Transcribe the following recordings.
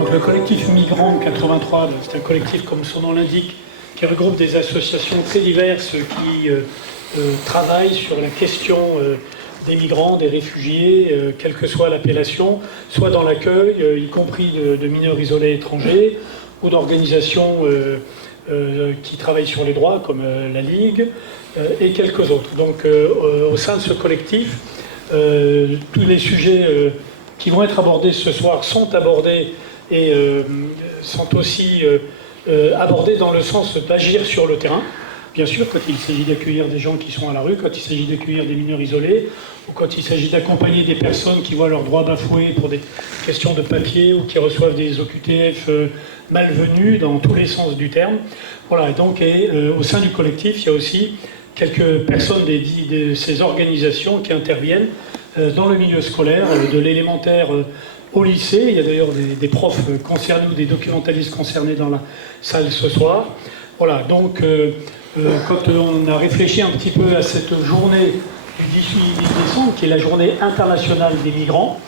Donc le collectif Migrants 83, c'est un collectif, comme son nom l'indique, qui regroupe des associations très diverses qui travaillent sur la question des migrants, des réfugiés, quelle que soit l'appellation, soit dans l'accueil, y compris de mineurs isolés étrangers, ou d'organisations qui travaillent sur les droits, comme la Ligue, et quelques autres. Donc au sein de ce collectif, tous les sujets qui vont être abordés ce soir sont abordés et sont aussi abordés dans le sens d'agir sur le terrain. Bien sûr, quand il s'agit d'accueillir des gens qui sont à la rue, quand il s'agit d'accueillir des mineurs isolés, ou quand il s'agit d'accompagner des personnes qui voient leurs droits bafoués pour des questions de papier, ou qui reçoivent des OQTF malvenus dans tous les sens du terme. Voilà, donc au sein du collectif, il y a aussi quelques personnes de ces organisations qui interviennent dans le milieu scolaire, de l'élémentaire au lycée. Il y a d'ailleurs des profs concernés ou des documentalistes concernés dans la salle ce soir. Voilà, donc quand on a réfléchi un petit peu à cette journée du 18 décembre, qui est la journée internationale des migrants,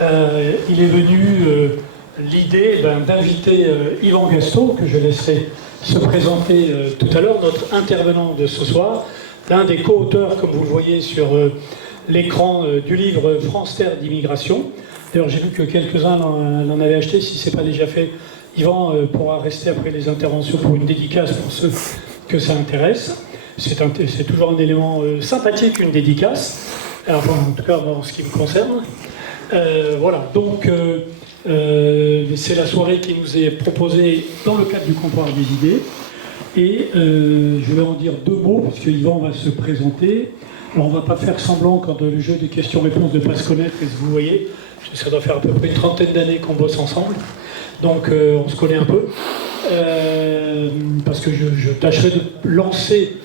il est venu l'idée d'inviter Yvan Gastaut, que je laisserai se présenter tout à l'heure, notre intervenant de ce soir, l'un des co-auteurs, comme vous le voyez sur l'écran, du livre France Terre d'immigration. D'ailleurs, j'ai vu que quelques-uns l'en avaient acheté. Si ce n'est pas déjà fait, Yvan pourra rester après les interventions pour une dédicace pour ceux que ça intéresse. C'est toujours un élément sympathique, une dédicace. Alors, bon, en tout cas, en ce qui me concerne. Voilà, donc c'est la soirée qui nous est proposée dans le cadre du comptoir des idées. Et je vais en dire deux mots, parce que Yvan va se présenter. Alors, on ne va pas faire semblant, quand le jeu des questions-réponses, de ne pas se connaître, et vous voyez, ça doit faire à peu près une trentaine d'années qu'on bosse ensemble. Donc, on se connaît un peu. Parce que je tâcherai de lancer,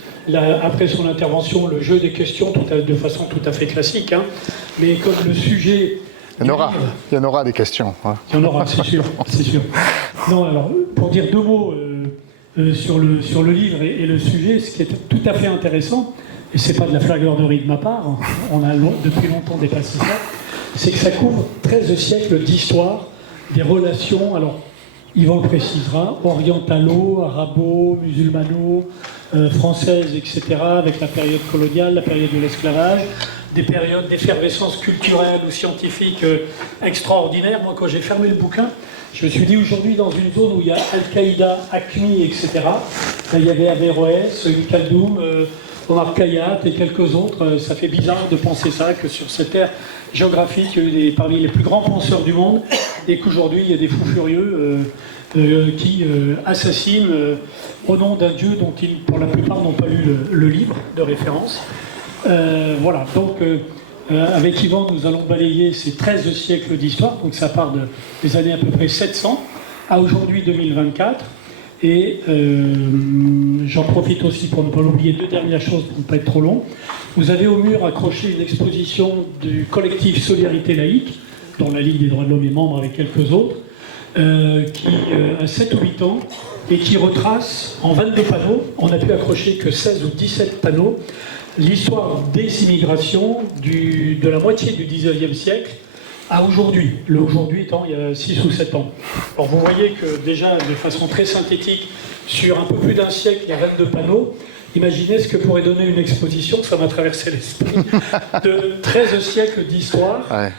après son intervention, le jeu des questions de façon tout à fait classique. Hein. Mais comme le sujet... Il y en aura des questions. Ouais. Il y en aura, c'est sûr, c'est sûr. Non, alors, pour dire deux mots sur le livre et le sujet, ce qui est tout à fait intéressant, et c'est pas de la flagornerie de ma part, on a depuis longtemps dépassé ça, c'est que ça couvre 13 siècles d'histoire des relations, alors Yvan le précisera, orientalo, arabo, musulmano, françaises, etc., avec la période coloniale, la période de l'esclavage, des périodes d'effervescence culturelle ou scientifique extraordinaires. Moi, quand j'ai fermé le bouquin, je me suis dit, aujourd'hui, dans une zone où il y a Al-Qaïda, ACMI, etc., là, il y avait Averroès, Ibn Khaldoun, Omar Khayyat et quelques autres. Ça fait bizarre de penser ça, que sur cette terre géographique, il y a eu parmi les plus grands penseurs du monde, et qu'aujourd'hui, il y a des fous furieux qui assassinent au nom d'un Dieu dont ils, pour la plupart, n'ont pas lu le livre de référence. Voilà, donc avec Yvan, nous allons balayer ces 13 siècles d'histoire, donc ça part des années à peu près 700 à aujourd'hui 2024. Et j'en profite aussi pour ne pas l'oublier, deux dernières choses pour ne pas être trop long. Vous avez au mur accroché une exposition du collectif Solidarité laïque, dont la Ligue des droits de l'homme est membre avec quelques autres, qui a 7 ou 8 ans et qui retrace en 22 panneaux, on n'a pu accrocher que 16 ou 17 panneaux, l'histoire des immigrations de la moitié du 19e siècle à aujourd'hui. Le aujourd'hui étant il y a 6 ou 7 ans. Alors vous voyez que déjà, de façon très synthétique, sur un peu plus d'un siècle, il y a 22 panneaux. Imaginez ce que pourrait donner une exposition, ça m'a traversé l'esprit, de 13 siècles d'histoire. Ouais.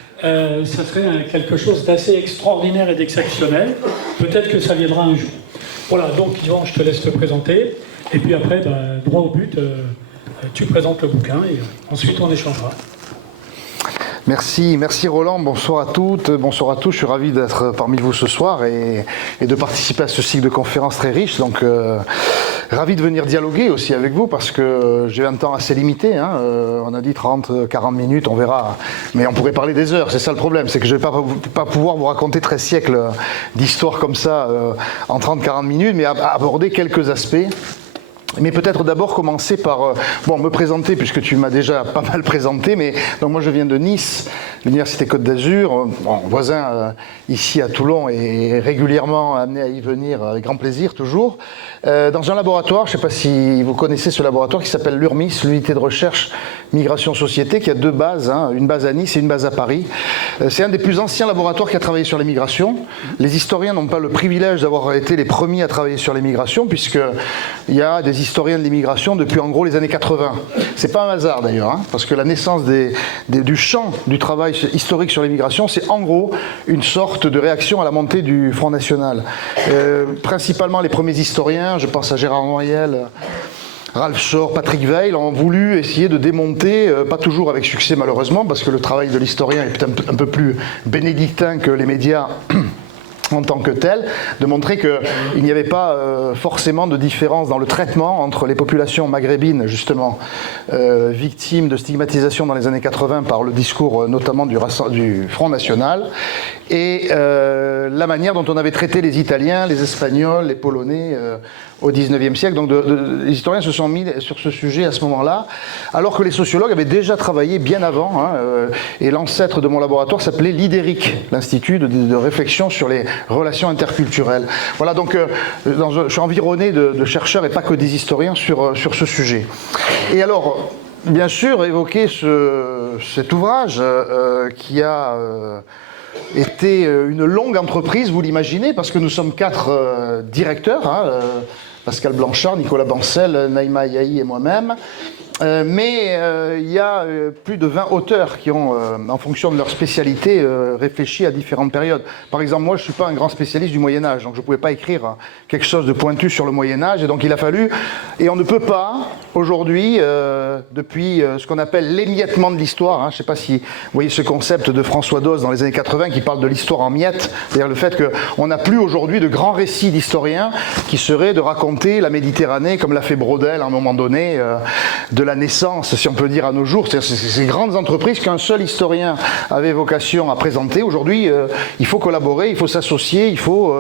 Ça serait quelque chose d'assez extraordinaire et d'exceptionnel. Peut-être que ça viendra un jour. Voilà, donc Yvan, je te laisse te présenter. Et puis après, droit au but, tu présentes le bouquin et ensuite on échangera. Merci Roland, bonsoir à toutes, bonsoir à tous, je suis ravi d'être parmi vous ce soir et de participer à ce cycle de conférences très riche, donc ravi de venir dialoguer aussi avec vous parce que j'ai un temps assez limité, hein, on a dit 30-40 minutes, on verra, mais on pourrait parler des heures, c'est ça le problème, c'est que je ne vais pas pouvoir vous raconter 13 siècles d'histoire comme ça en 30-40 minutes, mais aborder quelques aspects. Mais peut-être d'abord commencer par me présenter, puisque tu m'as déjà pas mal présenté, mais donc moi je viens de Nice, l'Université Côte d'Azur, voisin ici à Toulon et régulièrement amené à y venir avec grand plaisir toujours, dans un laboratoire, je ne sais pas si vous connaissez ce laboratoire qui s'appelle l'URMIS, l'unité de recherche Migration-Société, qui a deux bases, hein, une base à Nice et une base à Paris. C'est un des plus anciens laboratoires qui a travaillé sur les migrations. Les historiens n'ont pas le privilège d'avoir été les premiers à travailler sur les migrations, puisqu'il y a des historiens de l'immigration depuis en gros les années 80. C'est pas un hasard d'ailleurs, hein, parce que la naissance du champ du travail historique sur les migrations, c'est en gros une sorte de réaction à la montée du Front National. Principalement les premiers historiens, je pense à Gérard Noyel, Ralph Shore, Patrick Weil, ont voulu essayer de démonter, pas toujours avec succès malheureusement, parce que le travail de l'historien est un peu plus bénédictin que les médias en tant que tel, de montrer qu'il n'y avait pas forcément de différence dans le traitement entre les populations maghrébines, justement, victimes de stigmatisation dans les années 80 par le discours notamment du Front National, et la manière dont on avait traité les Italiens, les Espagnols, les Polonais au XIXe siècle. Donc les historiens se sont mis sur ce sujet à ce moment-là, alors que les sociologues avaient déjà travaillé bien avant, hein, et l'ancêtre de mon laboratoire s'appelait l'IDERIC, l'Institut de réflexion sur les relations interculturelles. Voilà, donc je suis environné de chercheurs et pas que des historiens sur ce sujet. Et alors, bien sûr, évoquer cet ouvrage qui a été une longue entreprise, vous l'imaginez, parce que nous sommes 4 directeurs, hein, Pascal Blanchard, Nicolas Bancel, Naïma Yahi et moi-même. Mais il y a plus de 20 auteurs qui ont, en fonction de leur spécialité, réfléchi à différentes périodes. Par exemple, moi, je ne suis pas un grand spécialiste du Moyen-Âge, donc je ne pouvais pas écrire quelque chose de pointu sur le Moyen-Âge, et donc il a fallu, et on ne peut pas, aujourd'hui, depuis ce qu'on appelle l'émiettement de l'histoire, hein, je ne sais pas si vous voyez ce concept de François Doz dans les années 80 qui parle de l'histoire en miettes, c'est-à-dire le fait qu'on n'a plus aujourd'hui de grands récits d'historiens qui seraient de raconter la Méditerranée, comme l'a fait Braudel à un moment donné, de la naissance, si on peut dire, à nos jours. C'est ces grandes entreprises qu'un seul historien avait vocation à présenter. Aujourd'hui, il faut collaborer, il faut s'associer, il faut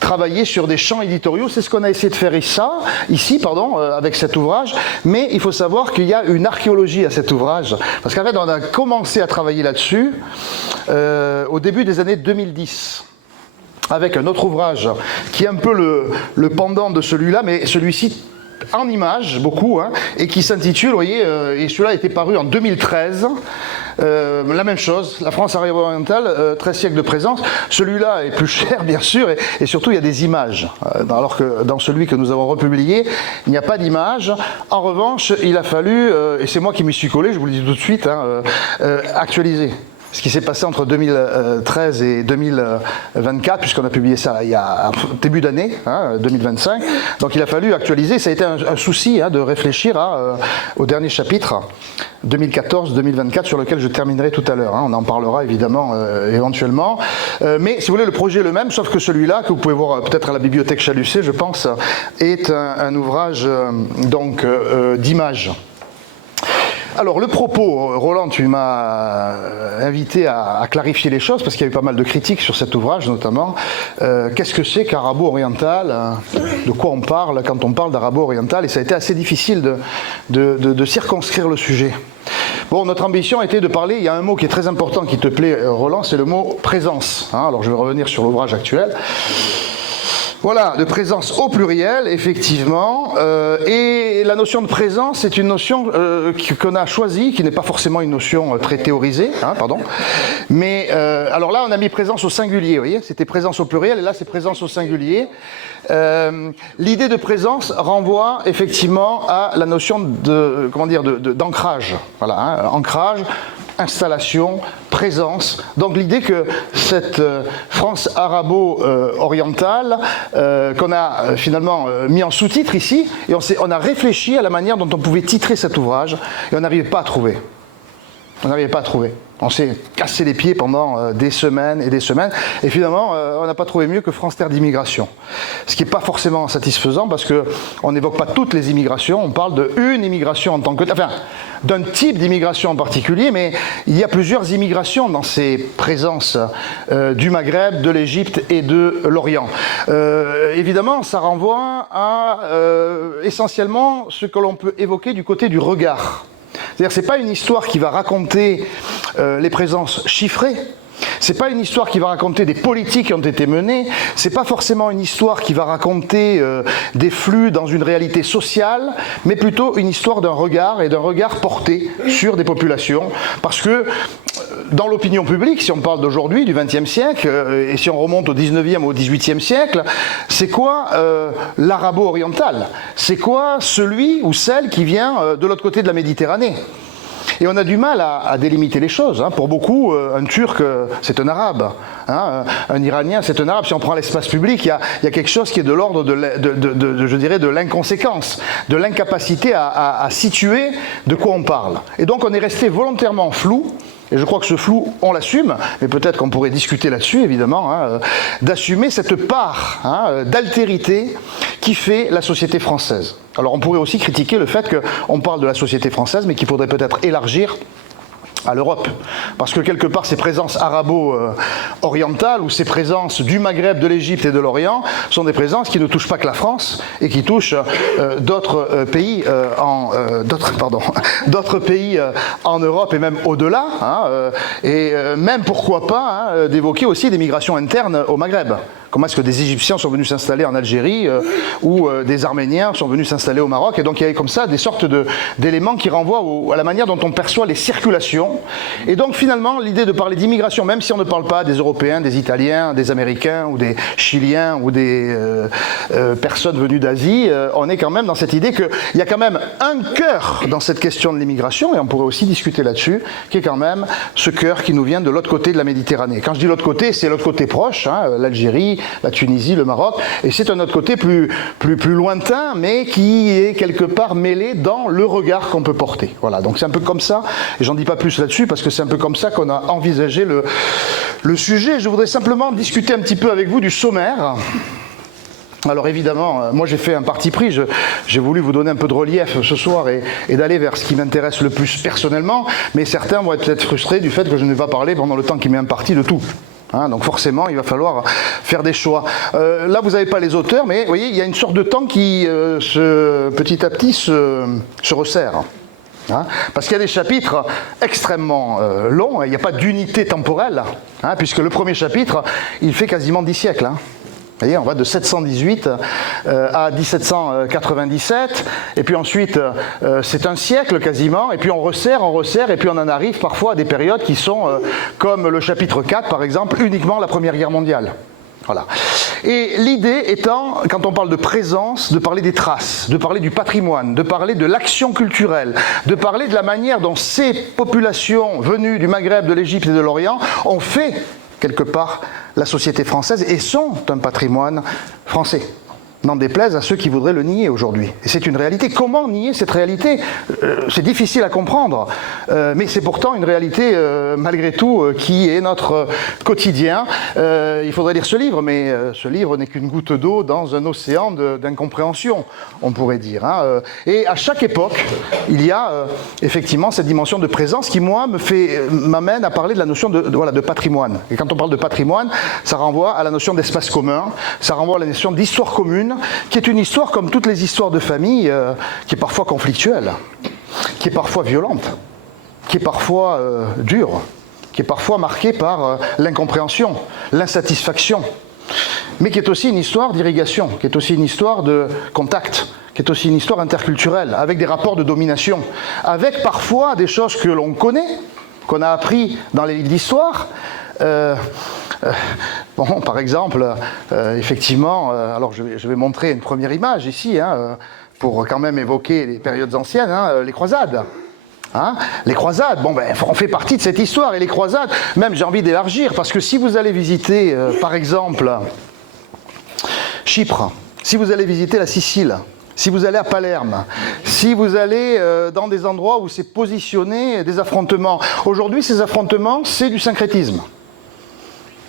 travailler sur des champs éditoriaux. C'est ce qu'on a essayé de faire ici, avec cet ouvrage. Mais il faut savoir qu'il y a une archéologie à cet ouvrage. Parce qu'en fait, on a commencé à travailler là-dessus au début des années 2010. Avec un autre ouvrage qui est un peu le pendant de celui-là, mais celui-ci en images, beaucoup, hein, et qui s'intitule, vous voyez, et celui-là a été paru en 2013, la même chose, la France arabo-orientale, 13 siècles de présence. Celui-là est plus cher, bien sûr, et surtout il y a des images, alors que dans celui que nous avons republié, il n'y a pas d'images. En revanche, il a fallu, et c'est moi qui m'y suis collé, je vous le dis tout de suite, hein, actualiser ce qui s'est passé entre 2013 et 2024, puisqu'on a publié ça il y a début d'année, hein, 2025. Donc il a fallu actualiser. Ça a été un souci, hein, de réfléchir au dernier chapitre, 2014-2024, sur lequel je terminerai tout à l'heure. Hein. On en parlera évidemment éventuellement. Mais si vous voulez, le projet est le même, sauf que celui-là, que vous pouvez voir peut-être à la bibliothèque Chalucé, je pense, est un ouvrage d'images. Alors le propos, Roland, tu m'as invité à clarifier les choses parce qu'il y a eu pas mal de critiques sur cet ouvrage notamment. Qu'est-ce que c'est qu'arabo-oriental? De quoi on parle quand on parle d'arabo-oriental? Et ça a été assez difficile de circonscrire le sujet. Bon, notre ambition était de parler, il y a un mot qui est très important qui te plaît, Roland, c'est le mot présence. Hein, alors je vais revenir sur l'ouvrage actuel. Voilà, de présence au pluriel, effectivement, et la notion de présence, c'est une notion qu'on a choisie, qui n'est pas forcément une notion très théorisée, hein, mais alors là, on a mis présence au singulier, vous voyez, c'était présence au pluriel, et là, c'est présence au singulier. L'idée de présence renvoie effectivement à la notion d'ancrage, voilà, hein, ancrage, installation, présence. Donc l'idée que cette France arabo-orientale qu'on a finalement mis en sous-titre ici, et on a réfléchi à la manière dont on pouvait titrer cet ouvrage, et on n'arrivait pas à trouver. On s'est cassé les pieds pendant des semaines et des semaines, et finalement, on n'a pas trouvé mieux que France Terre d'Immigration. Ce qui n'est pas forcément satisfaisant, parce qu'on n'évoque pas toutes les immigrations, on parle d'une immigration en tant que... Enfin, d'un type d'immigration en particulier, mais il y a plusieurs immigrations dans ces présences du Maghreb, de l'Égypte et de l'Orient. Évidemment, ça renvoie à essentiellement ce que l'on peut évoquer du côté du regard. C'est-à-dire que ce n'est pas une histoire qui va raconter les présences chiffrées, C'est pas une histoire qui va raconter des politiques qui ont été menées. C'est pas forcément une histoire qui va raconter des flux dans une réalité sociale, mais plutôt une histoire d'un regard et d'un regard porté sur des populations. Parce que dans l'opinion publique, si on parle d'aujourd'hui, du XXe siècle, et si on remonte au XIXe ou au XVIIIe siècle, c'est quoi l'arabo-oriental? C'est quoi celui ou celle qui vient de l'autre côté de la Méditerranée? Et on a du mal à délimiter les choses. Pour beaucoup, un Turc, c'est un Arabe. Un Iranien, c'est un Arabe. Si on prend l'espace public, il y a quelque chose qui est de l'ordre je dirais, de l'inconséquence, de l'incapacité à situer de quoi on parle. Et donc on est resté volontairement flou. Et je crois que ce flou, on l'assume, mais peut-être qu'on pourrait discuter là-dessus, évidemment, d'assumer cette part d'altérité qui fait la société française. Alors on pourrait aussi critiquer le fait qu'on parle de la société française, mais qu'il faudrait peut-être élargir à l'Europe. Parce que quelque part, ces présences arabo-orientales ou ces présences du Maghreb, de l'Égypte et de l'Orient sont des présences qui ne touchent pas que la France et qui touchent d'autres pays en Europe et même au-delà. Et même, pourquoi pas, d'évoquer aussi des migrations internes au Maghreb. Comment est-ce que des Égyptiens sont venus s'installer en Algérie ou des Arméniens sont venus s'installer au Maroc. Et donc il y avait comme ça des sortes d'éléments qui renvoient à la manière dont on perçoit les circulations. Et donc finalement l'idée de parler d'immigration, même si on ne parle pas des Européens, des Italiens, des Américains ou des Chiliens ou des personnes venues d'Asie, on est quand même dans cette idée qu'il y a quand même un cœur dans cette question de l'immigration, et on pourrait aussi discuter là-dessus, qui est quand même ce cœur qui nous vient de l'autre côté de la Méditerranée. Quand je dis l'autre côté, c'est l'autre côté proche, l'Algérie, la Tunisie, le Maroc, et c'est un autre côté plus lointain, mais qui est quelque part mêlé dans le regard qu'on peut porter. Voilà, donc c'est un peu comme ça, et j'en dis pas plus là-dessus, parce que c'est un peu comme ça qu'on a envisagé le sujet. Je voudrais simplement discuter un petit peu avec vous du sommaire. Alors évidemment, moi j'ai fait un parti pris, j'ai voulu vous donner un peu de relief ce soir et d'aller vers ce qui m'intéresse le plus personnellement, mais certains vont être peut-être frustrés du fait que je ne vais pas parler pendant le temps qui m'est imparti de tout. Donc forcément, il va falloir faire des choix. Là, vous n'avez pas les auteurs, mais vous voyez, il y a une sorte de temps qui, petit à petit, se resserre. Parce qu'il y a des chapitres extrêmement longs, il n'y a pas d'unité temporelle, puisque le premier chapitre, il fait quasiment 10 siècles. Vous voyez, on va de 718 à 1797, et puis ensuite c'est un siècle quasiment, et puis on resserre, et puis on en arrive parfois à des périodes qui sont, comme le chapitre 4 par exemple, uniquement la Première Guerre mondiale. Voilà. Et l'idée étant, quand on parle de présence, de parler des traces, de parler du patrimoine, de parler de l'action culturelle, de parler de la manière dont ces populations venues du Maghreb, de l'Égypte et de l'Orient ont fait quelque part la société française et sont un patrimoine français. N'en déplaise à ceux qui voudraient le nier aujourd'hui. Et c'est une réalité. Comment nier cette réalité ? C'est difficile à comprendre, mais c'est pourtant une réalité, malgré tout, qui est notre quotidien. Il faudrait lire ce livre, mais ce livre n'est qu'une goutte d'eau dans un océan d'incompréhension, on pourrait dire. Et à chaque époque, il y a effectivement cette dimension de présence qui, moi, m'amène à parler de la notion de patrimoine. Et quand on parle de patrimoine, ça renvoie à la notion d'espace commun, ça renvoie à la notion d'histoire commune, qui est une histoire comme toutes les histoires de famille, qui est parfois conflictuelle, qui est parfois violente, qui est parfois dure, qui est parfois marquée par l'incompréhension, l'insatisfaction, mais qui est aussi une histoire d'irrigation, qui est aussi une histoire de contact, qui est aussi une histoire interculturelle, avec des rapports de domination, avec parfois des choses que l'on connaît, qu'on a appris dans les livres d'histoire. Par exemple, effectivement, alors je vais montrer une première image ici, pour quand même évoquer les périodes anciennes, les croisades. Les croisades, on fait partie de cette histoire, et les croisades, même j'ai envie d'élargir, parce que si vous allez visiter, par exemple, Chypre, si vous allez visiter la Sicile, si vous allez à Palerme, si vous allez dans des endroits où c'est positionné des affrontements, aujourd'hui ces affrontements, c'est du syncrétisme.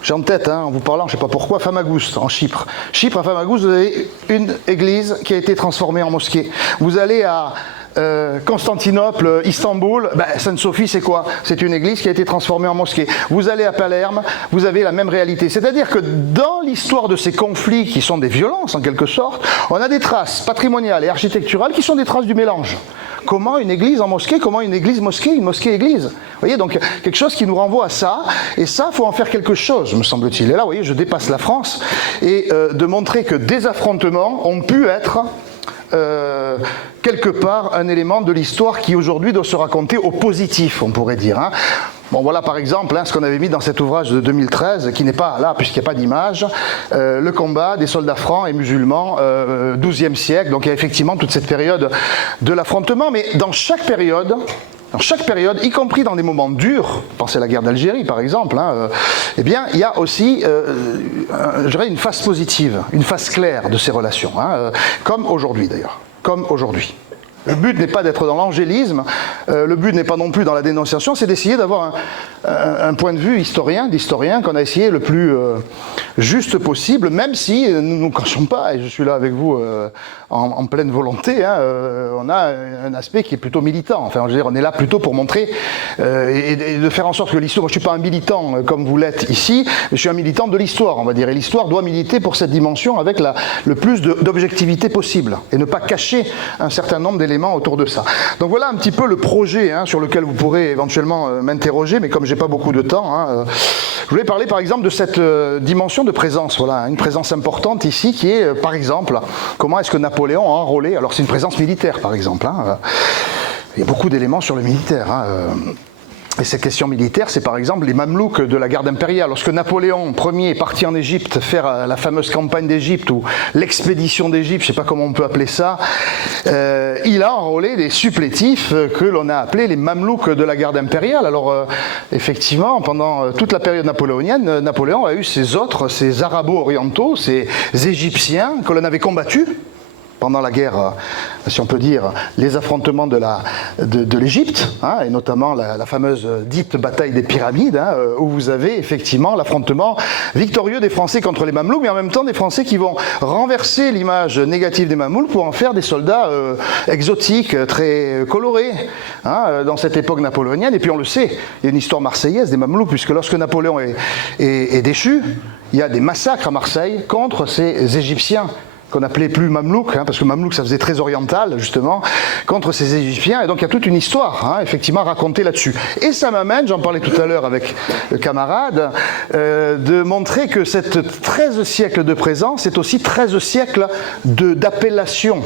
J'ai en tête, en vous parlant, je ne sais pas pourquoi, Famagouste, en Chypre. Chypre, à Famagouste, vous avez une église qui a été transformée en mosquée. Vous allez à Constantinople, Istanbul, Sainte-Sophie, c'est quoi ? C'est une église qui a été transformée en mosquée. Vous allez à Palerme, vous avez la même réalité. C'est-à-dire que dans l'histoire de ces conflits, qui sont des violences en quelque sorte, on a des traces patrimoniales et architecturales qui sont des traces du mélange. Comment une église en mosquée? Comment une église mosquée? Une mosquée église? Vous voyez, donc quelque chose qui nous renvoie à ça, et ça, il faut en faire quelque chose, me semble-t-il. Et là, vous voyez, je dépasse la France, et de montrer que des affrontements ont pu être quelque part un élément de l'histoire qui aujourd'hui doit se raconter au positif, on pourrait dire. Hein. Bon, voilà par exemple ce qu'on avait mis dans cet ouvrage de 2013, qui n'est pas là puisqu'il n'y a pas d'image, le combat des soldats francs et musulmans, XIIe siècle. Donc il y a effectivement toute cette période de l'affrontement, mais dans chaque période, y compris dans des moments durs, pensez à la guerre d'Algérie par exemple, eh bien, il y a aussi je dirais une face positive, une face claire de ces relations, comme aujourd'hui d'ailleurs, comme aujourd'hui. Le but n'est pas d'être dans l'angélisme, le but n'est pas non plus dans la dénonciation, c'est d'essayer d'avoir un point de vue d'historien qu'on a essayé le plus juste possible, même si nous ne nous cachons pas, et je suis là avec vous en pleine volonté, on a un aspect qui est plutôt militant. Enfin, je veux dire, on est là plutôt pour montrer et de faire en sorte que l'histoire, moi je ne suis pas un militant comme vous l'êtes ici, mais je suis un militant de l'histoire, on va dire, et l'histoire doit militer pour cette dimension avec le plus d'objectivité possible, et ne pas cacher un certain nombre d'éléments autour de ça. Donc voilà un petit peu le projet sur lequel vous pourrez éventuellement m'interroger, mais comme j'ai pas beaucoup de temps, je voulais parler par exemple de cette dimension de présence, voilà, une présence importante ici qui est par exemple, comment est-ce que Napoléon a enrôlé, alors c'est une présence militaire par exemple, il y a beaucoup d'éléments sur le militaire, et cette question militaire, c'est par exemple les Mamelouks de la garde impériale. Lorsque Napoléon Ier est parti en Égypte faire la fameuse campagne d'Égypte ou l'expédition d'Égypte, je ne sais pas comment on peut appeler ça, il a enrôlé des supplétifs que l'on a appelés les Mamelouks de la garde impériale. Alors effectivement, pendant toute la période napoléonienne, Napoléon a eu ces arabo-orientaux, ces Égyptiens que l'on avait combattus pendant la guerre, si on peut dire, les affrontements de l'Égypte, et notamment la fameuse dite bataille des pyramides, où vous avez effectivement l'affrontement victorieux des Français contre les Mamelouks, mais en même temps des Français qui vont renverser l'image négative des Mamelouks pour en faire des soldats exotiques, très colorés, dans cette époque napoléonienne. Et puis on le sait, il y a une histoire marseillaise des Mamelouks, puisque lorsque Napoléon est déchu, il y a des massacres à Marseille contre ces Égyptiens, qu'on appelait plus Mamelouk, parce que Mamelouk ça faisait très oriental justement, contre ces Égyptiens, et donc il y a toute une histoire effectivement racontée là-dessus. Et ça m'amène, j'en parlais tout à l'heure avec le camarade, de montrer que cette 13 siècles de présence est aussi 13 siècles d'appellations.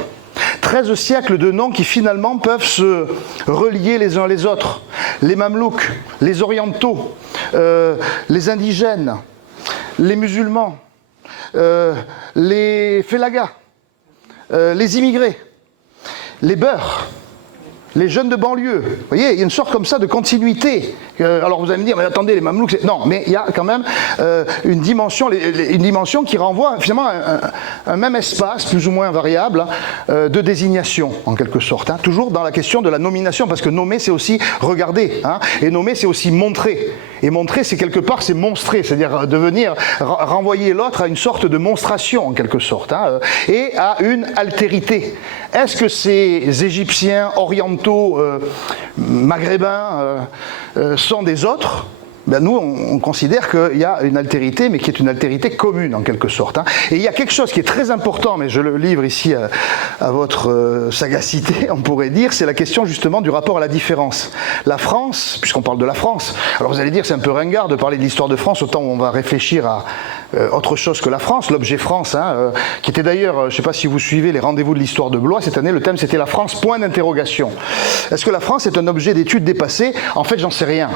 13 siècles de noms qui finalement peuvent se relier les uns les autres. Les Mamelouks, les Orientaux, les indigènes, les musulmans, les félagas, les immigrés, les beurs, les jeunes de banlieue. Vous voyez, il y a une sorte comme ça de continuité. Alors vous allez me dire, mais attendez, les Mamelouks, non, mais il y a quand même une dimension qui renvoie finalement un même espace, plus ou moins variable, de désignation, en quelque sorte. Toujours dans la question de la nomination, parce que nommer, c'est aussi regarder, et nommer, c'est aussi montrer. Et montrer, c'est quelque part, c'est monstrer, c'est-à-dire devenir, renvoyer l'autre à une sorte de monstration, en quelque sorte, et à une altérité. Est-ce que ces Égyptiens orientaux, maghrébins, sont des autres? Ben nous, on considère qu'il y a une altérité, mais qui est une altérité commune, en quelque sorte. Et il y a quelque chose qui est très important, mais je le livre ici à votre sagacité, on pourrait dire, c'est la question justement du rapport à la différence. La France, puisqu'on parle de la France, alors vous allez dire c'est un peu ringard de parler de l'histoire de France, autant on va réfléchir à autre chose que la France, l'objet France, qui était d'ailleurs, je ne sais pas si vous suivez les rendez-vous de l'histoire de Blois, cette année le thème c'était la France, point d'interrogation. Est-ce que la France est un objet d'étude dépassé? En fait, j'en sais rien.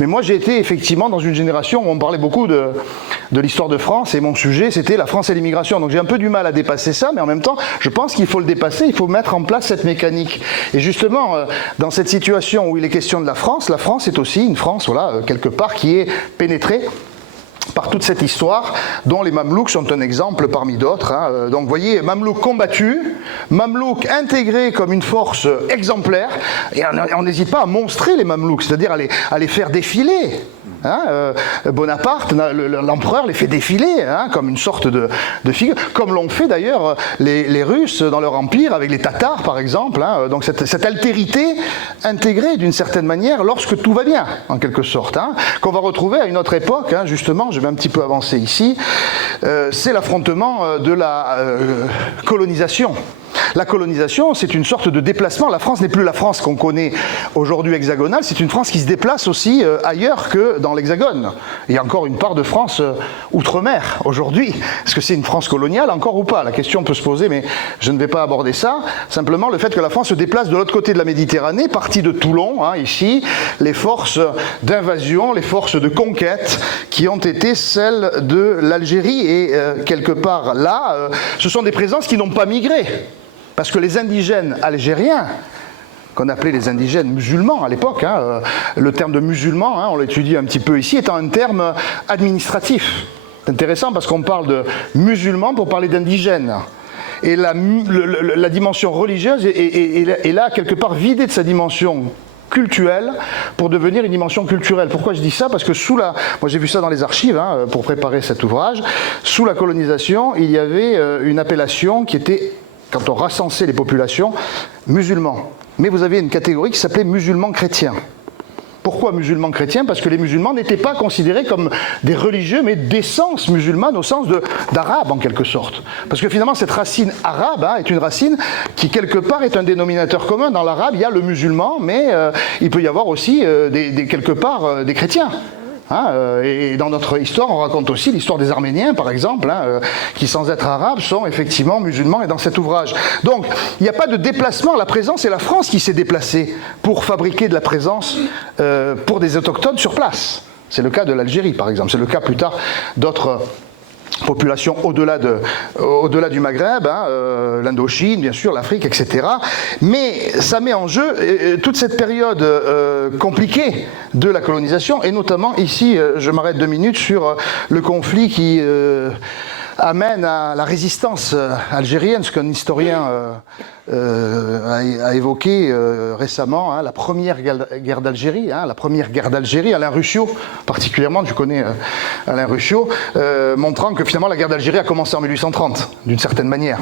Mais moi j'ai été effectivement dans une génération où on parlait beaucoup de l'histoire de France, et mon sujet c'était la France et l'immigration, donc j'ai un peu du mal à dépasser ça, mais en même temps je pense qu'il faut le dépasser, il faut mettre en place cette mécanique. Et justement dans cette situation où il est question de la France est aussi une France, voilà, quelque part qui est pénétrée par toute cette histoire, dont les Mamelouks sont un exemple parmi d'autres. Donc vous voyez, Mamelouks combattus, Mamelouks intégrés comme une force exemplaire, et on n'hésite pas à monstrer les Mamelouks, c'est-à-dire à les faire défiler. Bonaparte, l'empereur les fait défiler comme une sorte de figure, comme l'ont fait d'ailleurs les Russes dans leur empire avec les Tatars par exemple. Donc cette altérité intégrée d'une certaine manière lorsque tout va bien, en quelque sorte, qu'on va retrouver à une autre époque, justement, je vais un petit peu avancer ici, c'est l'affrontement de la colonisation. La colonisation, c'est une sorte de déplacement. La France n'est plus la France qu'on connaît aujourd'hui hexagonale, c'est une France qui se déplace aussi ailleurs que dans l'hexagone. Il y a encore une part de France outre-mer aujourd'hui. Est-ce que c'est une France coloniale encore ou pas? La question peut se poser, mais je ne vais pas aborder ça. Simplement le fait que la France se déplace de l'autre côté de la Méditerranée, partie de Toulon, hein, ici, les forces d'invasion, les forces de conquête qui ont été celles de l'Algérie. Et quelque part là, ce sont des présences qui n'ont pas migré. Parce que les indigènes algériens, qu'on appelait les indigènes musulmans à l'époque, hein, le terme de musulman, hein, on l'étudie un petit peu ici, étant un terme administratif. C'est intéressant parce qu'on parle de musulmans pour parler d'indigènes. Et la dimension religieuse est là, quelque part, vidée de sa dimension cultuelle pour devenir une dimension culturelle. Pourquoi je dis ça? Parce que moi j'ai vu ça dans les archives, hein, pour préparer cet ouvrage, sous la colonisation, il y avait une appellation qui était, quand on recensait les populations, musulmans. Mais vous aviez une catégorie qui s'appelait musulmans chrétiens. Pourquoi musulmans chrétiens? Parce que les musulmans n'étaient pas considérés comme des religieux, mais d'essence musulmane, au sens d'arabe en quelque sorte. Parce que finalement, cette racine arabe est une racine qui, quelque part, est un dénominateur commun. Dans l'arabe, il y a le musulman, mais il peut y avoir aussi, quelque part, des chrétiens. Et dans notre histoire, on raconte aussi l'histoire des Arméniens, par exemple, qui, sans être arabes, sont effectivement musulmans, et dans cet ouvrage. Donc, il n'y a pas de déplacement. La présence, c'est la France qui s'est déplacée pour fabriquer de la présence pour des autochtones sur place. C'est le cas de l'Algérie, par exemple. C'est le cas plus tard d'autres populations au-delà du Maghreb, l'Indochine, bien sûr, l'Afrique, etc. Mais ça met en jeu toute cette période compliquée de la colonisation, et notamment ici, je m'arrête 2 minutes sur le conflit qui amène à la résistance algérienne, ce qu'un historien a évoqué récemment, la première guerre d'Algérie, la première guerre d'Algérie, Alain Ruscio, particulièrement, tu connais Alain Ruscio, montrant que finalement la guerre d'Algérie a commencé en 1830, d'une certaine manière.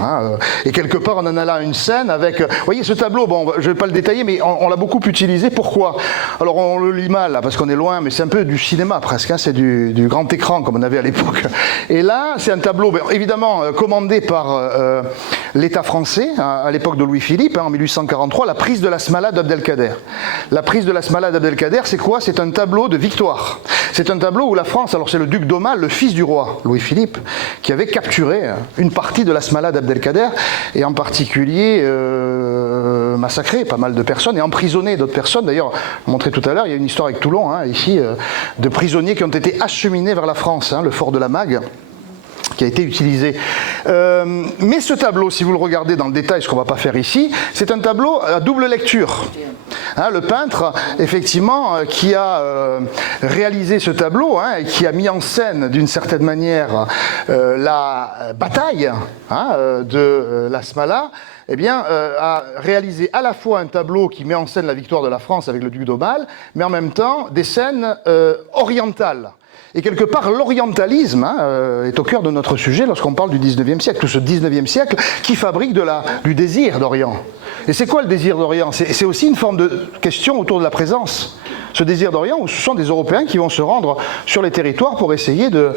Et quelque part, on en a là une scène avec... Vous voyez, ce tableau, bon, je ne vais pas le détailler, mais on l'a beaucoup utilisé. Pourquoi? Alors, on le lit mal, là, parce qu'on est loin, mais c'est un peu du cinéma, presque. C'est du grand écran, comme on avait à l'époque. Et là, c'est un tableau, évidemment, commandé par l'État français, à l'époque de Louis-Philippe, en 1843, la prise de la Smala d'Abdelkader. La prise de la Smala d'Abdelkader, c'est quoi? C'est un tableau de victoire. C'est un tableau où la France, alors c'est le duc d'Aumale, le fils du roi, Louis-Philippe, qui avait capturé une partie de la Smala d'Abdelkader, et en particulier massacré pas mal de personnes, et emprisonné d'autres personnes. D'ailleurs, montré tout à l'heure, il y a une histoire avec Toulon, ici, de prisonniers qui ont été acheminés vers la France, le fort de la Mague, qui a été utilisé. Mais ce tableau, si vous le regardez dans le détail, ce qu'on ne va pas faire ici, c'est un tableau à double lecture. Le peintre, effectivement, qui a réalisé ce tableau, et qui a mis en scène, d'une certaine manière, la bataille de la Smala, a réalisé à la fois un tableau qui met en scène la victoire de la France avec le duc d'Aumale, mais en même temps des scènes orientales. Et quelque part, l'orientalisme est au cœur de notre sujet lorsqu'on parle du 19e siècle, tout ce 19e siècle qui fabrique du désir d'Orient. Et c'est quoi le désir d'Orient? C'est aussi une forme de question autour de la présence. Ce désir d'Orient, où ce sont des Européens qui vont se rendre sur les territoires pour essayer de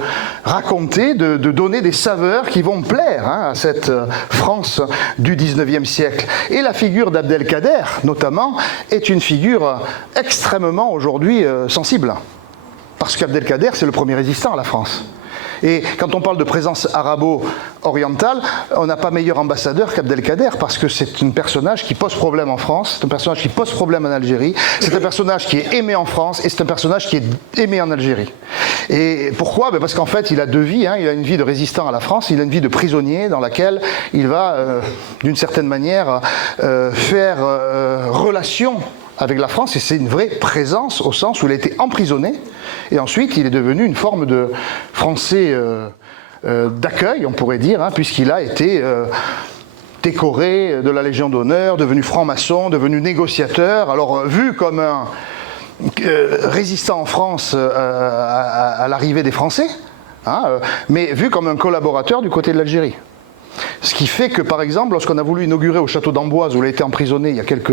raconter, de donner des saveurs qui vont plaire à cette France du 19e siècle. Et la figure d'Abdelkader, notamment, est une figure extrêmement aujourd'hui sensible. Parce qu'Abdelkader, c'est le premier résistant à la France. Et quand on parle de présence arabo-orientale, on n'a pas meilleur ambassadeur qu'Abdelkader, parce que c'est un personnage qui pose problème en France, c'est un personnage qui pose problème en Algérie, c'est un personnage qui est aimé en France, et c'est un personnage qui est aimé en Algérie. Et pourquoi? Parce qu'en fait, il a 2 vies. Il a une vie de résistant à la France, il a une vie de prisonnier dans laquelle il va, d'une certaine manière, faire relation avec la France, et c'est une vraie présence au sens où il a été emprisonné, et ensuite il est devenu une forme de Français d'accueil, on pourrait dire, puisqu'il a été décoré de la Légion d'honneur, devenu franc-maçon, devenu négociateur, alors vu comme un résistant en France à l'arrivée des Français, mais vu comme un collaborateur du côté de l'Algérie. Ce qui fait que, par exemple, lorsqu'on a voulu inaugurer au château d'Amboise, où il a été emprisonné il y a quelques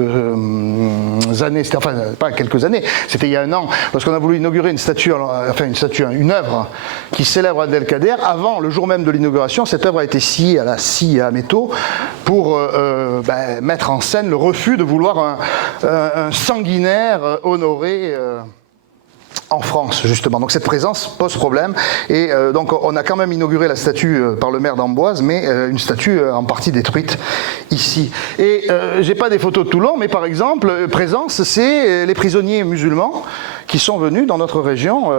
années, enfin pas quelques années, c'était il y a 1 an, lorsqu'on a voulu inaugurer une œuvre qui célèbre Abdelkader, avant, le jour même de l'inauguration, cette œuvre a été sciée à la scie à métaux pour mettre en scène le refus de vouloir un sanguinaire honoré en France, justement. Donc cette présence pose problème. Et donc on a quand même inauguré la statue par le maire d'Amboise, mais une statue en partie détruite ici. Et j'ai pas des photos de Toulon, mais par exemple, présence, c'est les prisonniers musulmans qui sont venus dans notre région,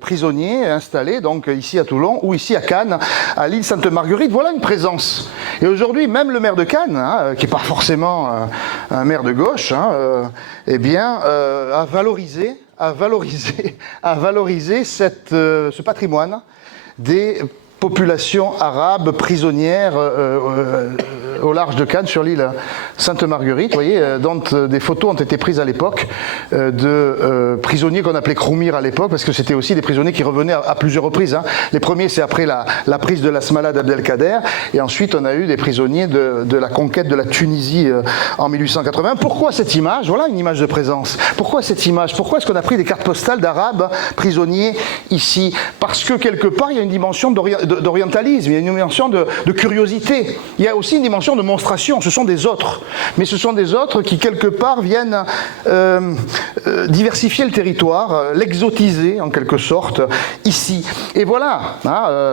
prisonniers installés donc ici à Toulon ou ici à Cannes, à l'île Sainte-Marguerite. Voilà une présence. Et aujourd'hui, même le maire de Cannes, qui n'est pas forcément un maire de gauche, a valorisé ce patrimoine des populations arabes prisonnières au large de Cannes, sur l'île Sainte-Marguerite, vous voyez, dont des photos ont été prises à l'époque de prisonniers qu'on appelait Kroumir à l'époque, parce que c'était aussi des prisonniers qui revenaient à plusieurs reprises. Les premiers, c'est après la prise de l'Asmala d'Abdelkader, et ensuite on a eu des prisonniers de la conquête de la Tunisie en 1880. Pourquoi cette image? Voilà une image de présence. Pourquoi cette image? Pourquoi est-ce qu'on a pris des cartes postales d'Arabes prisonniers ici? Parce que quelque part, il y a une dimension d'orientalisme, il y a une dimension de curiosité. Il y a aussi une dimension de monstration. Ce sont des autres. Mais ce sont des autres qui, quelque part, viennent diversifier le territoire, l'exotiser, en quelque sorte, ici. Et voilà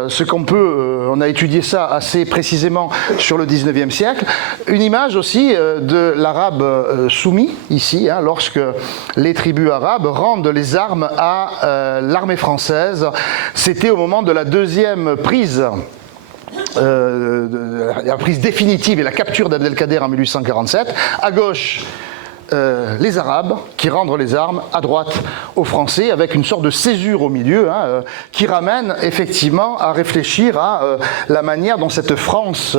ce qu'on peut... on a étudié ça assez précisément sur le 19e siècle. Une image aussi de l'arabe soumis, ici, lorsque les tribus arabes rendent les armes à l'armée française. C'était au moment de la deuxième prise, la prise définitive et la capture d'Abdelkader en 1847. À gauche, les Arabes qui rendent les armes, à droite aux Français, avec une sorte de césure au milieu qui ramène effectivement à réfléchir à la manière dont cette France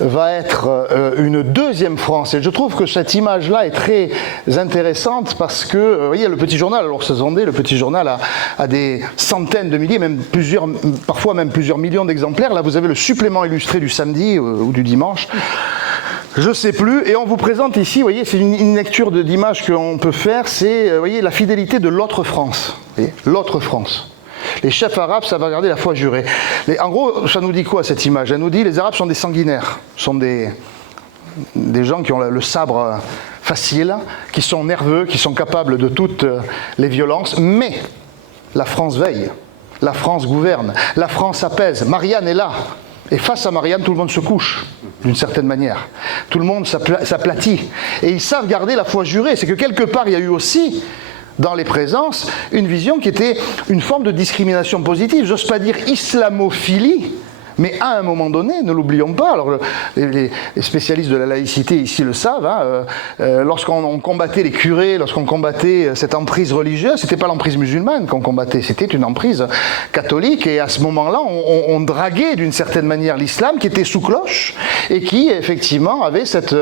va être une deuxième France. Et je trouve que cette image-là est très intéressante parce que, vous voyez, le Petit Journal, alors ce Vendée, le Petit Journal a des centaines de milliers, même parfois même plusieurs millions d'exemplaires. Là, vous avez le supplément illustré du samedi ou du dimanche. Je ne sais plus, et on vous présente ici, vous voyez, c'est une lecture d'images qu'on peut faire, c'est, vous voyez, la fidélité de l'autre France. L'autre France. Les chefs arabes, ça va garder la foi jurée. En gros, ça nous dit quoi cette image? Elle nous dit les Arabes sont des sanguinaires, sont des gens qui ont le sabre facile, qui sont nerveux, qui sont capables de toutes les violences, mais la France veille, la France gouverne, la France apaise. Marianne est là. Et face à Marianne, tout le monde se couche, d'une certaine manière. Tout le monde s'aplatit. Et ils savent garder la foi jurée. C'est que quelque part, il y a eu aussi, dans les présences, une vision qui était une forme de discrimination positive. J'ose pas dire islamophilie, mais à un moment donné, ne l'oublions pas, alors les spécialistes de la laïcité ici le savent, lorsqu'on combattait les curés, lorsqu'on combattait cette emprise religieuse, c'était pas l'emprise musulmane qu'on combattait, c'était une emprise catholique, et à ce moment-là, on draguait d'une certaine manière l'islam qui était sous cloche, et qui effectivement avait cette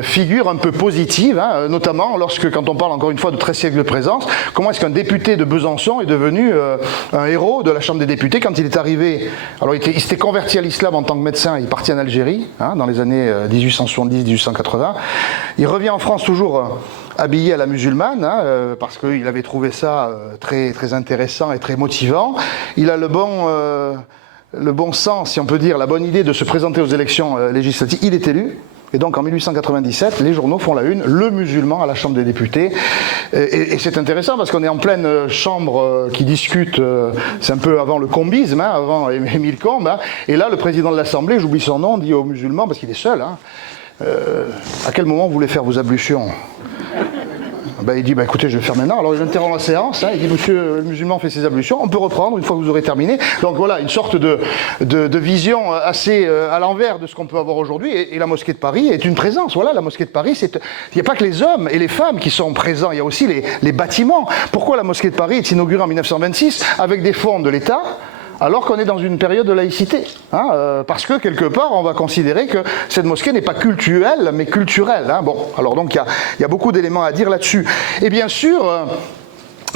figure un peu positive, notamment quand on parle encore une fois de 13 siècles de présence, comment est-ce qu'un député de Besançon est devenu un héros de la Chambre des députés quand il est arrivé, alors il s'était converti à l'islam en tant que médecin, il est parti en Algérie, dans les années 1870-1880. Il revient en France toujours habillé à la musulmane, parce qu'il avait trouvé ça très, très intéressant et très motivant. Il a le bon sens, si on peut dire, la bonne idée de se présenter aux élections législatives. Il est élu. Et donc en 1897, les journaux font la une, le musulman à la Chambre des députés. Et c'est intéressant parce qu'on est en pleine chambre qui discute, c'est un peu avant le combisme, avant Émile Combes. Et là, le président de l'Assemblée, j'oublie son nom, dit aux musulmans, parce qu'il est seul, à quel moment vous voulez faire vos ablutions? Il dit, écoutez, je vais faire maintenant. Alors il interrompt la séance, il dit, monsieur le musulman fait ses ablutions, on peut reprendre une fois que vous aurez terminé. Donc voilà, une sorte de vision assez à l'envers de ce qu'on peut avoir aujourd'hui. Et la mosquée de Paris est une présence. Voilà, la mosquée de Paris, il n'y a pas que les hommes et les femmes qui sont présents, il y a aussi les bâtiments. Pourquoi la mosquée de Paris est inaugurée en 1926 avec des fonds de l'État, alors qu'on est dans une période de laïcité, parce que quelque part on va considérer que cette mosquée n'est pas cultuelle mais culturelle. Bon, alors donc il y a beaucoup d'éléments à dire là-dessus. Et bien sûr,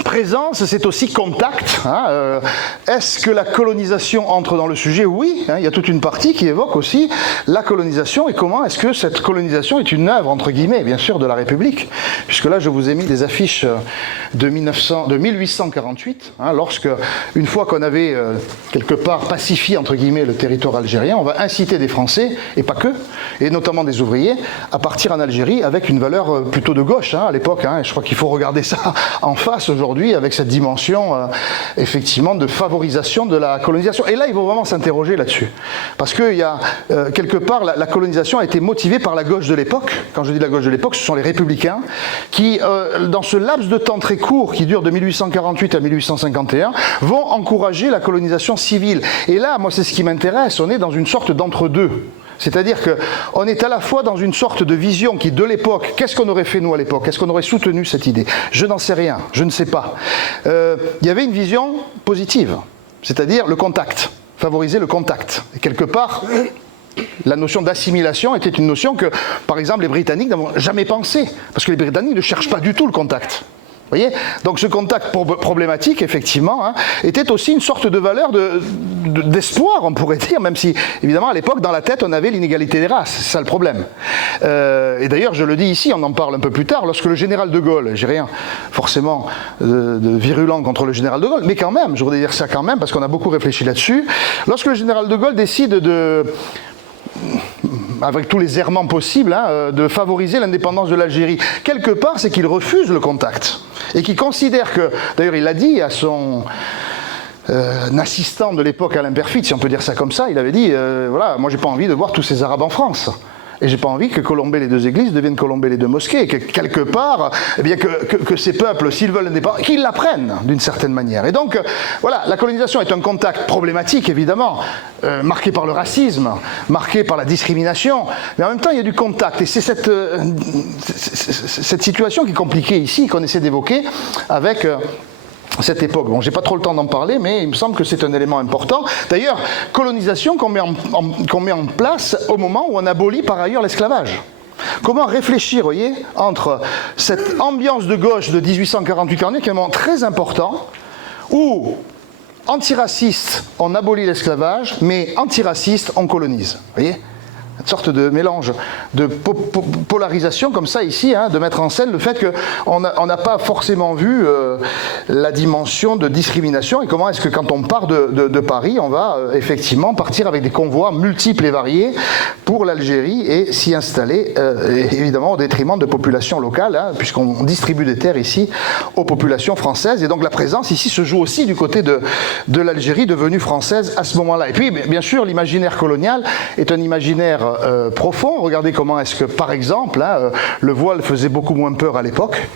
présence, c'est aussi contact. Hein. Est-ce que la colonisation entre dans le sujet? Oui, hein, il y a toute une partie qui évoque aussi la colonisation et comment est-ce que cette colonisation est une œuvre, entre guillemets, bien sûr, de la République. Puisque là, je vous ai mis des affiches de 1848, hein, lorsque, une fois qu'on avait quelque part pacifié, entre guillemets, le territoire algérien, on va inciter des Français, et pas que, et notamment des ouvriers, à partir en Algérie avec une valeur plutôt de gauche, hein, à l'époque. Hein, et je crois qu'il faut regarder ça en face aujourd'hui avec cette dimension effectivement de favorisation de la colonisation. Et là, il faut vraiment s'interroger là-dessus. Parce qu'il y a quelque part, la colonisation a été motivée par la gauche de l'époque. Quand je dis la gauche de l'époque, ce sont les républicains qui, dans ce laps de temps très court qui dure de 1848 à 1851, vont encourager la colonisation civile. Et là, moi, c'est ce qui m'intéresse. On est dans une sorte d'entre-deux. C'est-à-dire qu'on est à la fois dans une sorte de vision qui, de l'époque, qu'est-ce qu'on aurait fait nous à l'époque? Est-ce qu'on aurait soutenu cette idée? Je n'en sais rien, je ne sais pas. Il y avait une vision positive, c'est-à-dire le contact, favoriser le contact. Et quelque part, la notion d'assimilation était une notion que, par exemple, les Britanniques n'avaient jamais pensé, parce que les Britanniques ne cherchent pas du tout le contact. Vous voyez? Donc ce contact problématique, effectivement, hein, était aussi une sorte de valeur d'espoir, on pourrait dire, même si, évidemment, à l'époque, dans la tête, on avait l'inégalité des races. C'est ça le problème. Et d'ailleurs, je le dis ici, on en parle un peu plus tard, lorsque le général de Gaulle, j'ai rien forcément de virulent contre le général de Gaulle, mais quand même, je voudrais dire ça quand même, parce qu'on a beaucoup réfléchi là-dessus, lorsque le général de Gaulle décide avec tous les errements possibles, hein, de favoriser l'indépendance de l'Algérie. Quelque part, c'est qu'il refuse le contact. Et qu'il considère que, d'ailleurs il l'a dit à son assistant de l'époque, Alain Perfit, si on peut dire ça comme ça, il avait dit, voilà, moi j'ai pas envie de voir tous ces Arabes en France. Et j'ai pas envie que colomber les deux églises devienne colomber les deux mosquées, et que quelque part, eh bien que ces peuples, s'ils veulent l'indépendance, qu'ils l'apprennent d'une certaine manière. Et donc, voilà, la colonisation est un contact problématique, évidemment, marqué par le racisme, marqué par la discrimination, mais en même temps, il y a du contact. Et c'est cette situation qui est compliquée ici, qu'on essaie d'évoquer avec cette époque. Bon, j'ai pas trop le temps d'en parler, mais il me semble que c'est un élément important. D'ailleurs, colonisation qu'on met en place au moment où on abolit par ailleurs l'esclavage. Comment réfléchir, vous voyez, entre cette ambiance de gauche de 1848-48, qui est un moment très important, où antiraciste, on abolit l'esclavage, mais antiraciste, on colonise. Vous voyez ? Une sorte de mélange de polarisation comme ça ici, hein, de mettre en scène le fait qu'on n'a pas forcément vu la dimension de discrimination et comment est-ce que quand on part de Paris, on va effectivement partir avec des convois multiples et variés pour l'Algérie et s'y installer, évidemment au détriment de populations locales, hein, puisqu'on distribue des terres ici aux populations françaises. Et donc la présence ici se joue aussi du côté de l'Algérie devenue française à ce moment-là. Et puis bien sûr l'imaginaire colonial est un imaginaire profond. Regardez comment est-ce que, par exemple, hein, le voile faisait beaucoup moins peur à l'époque.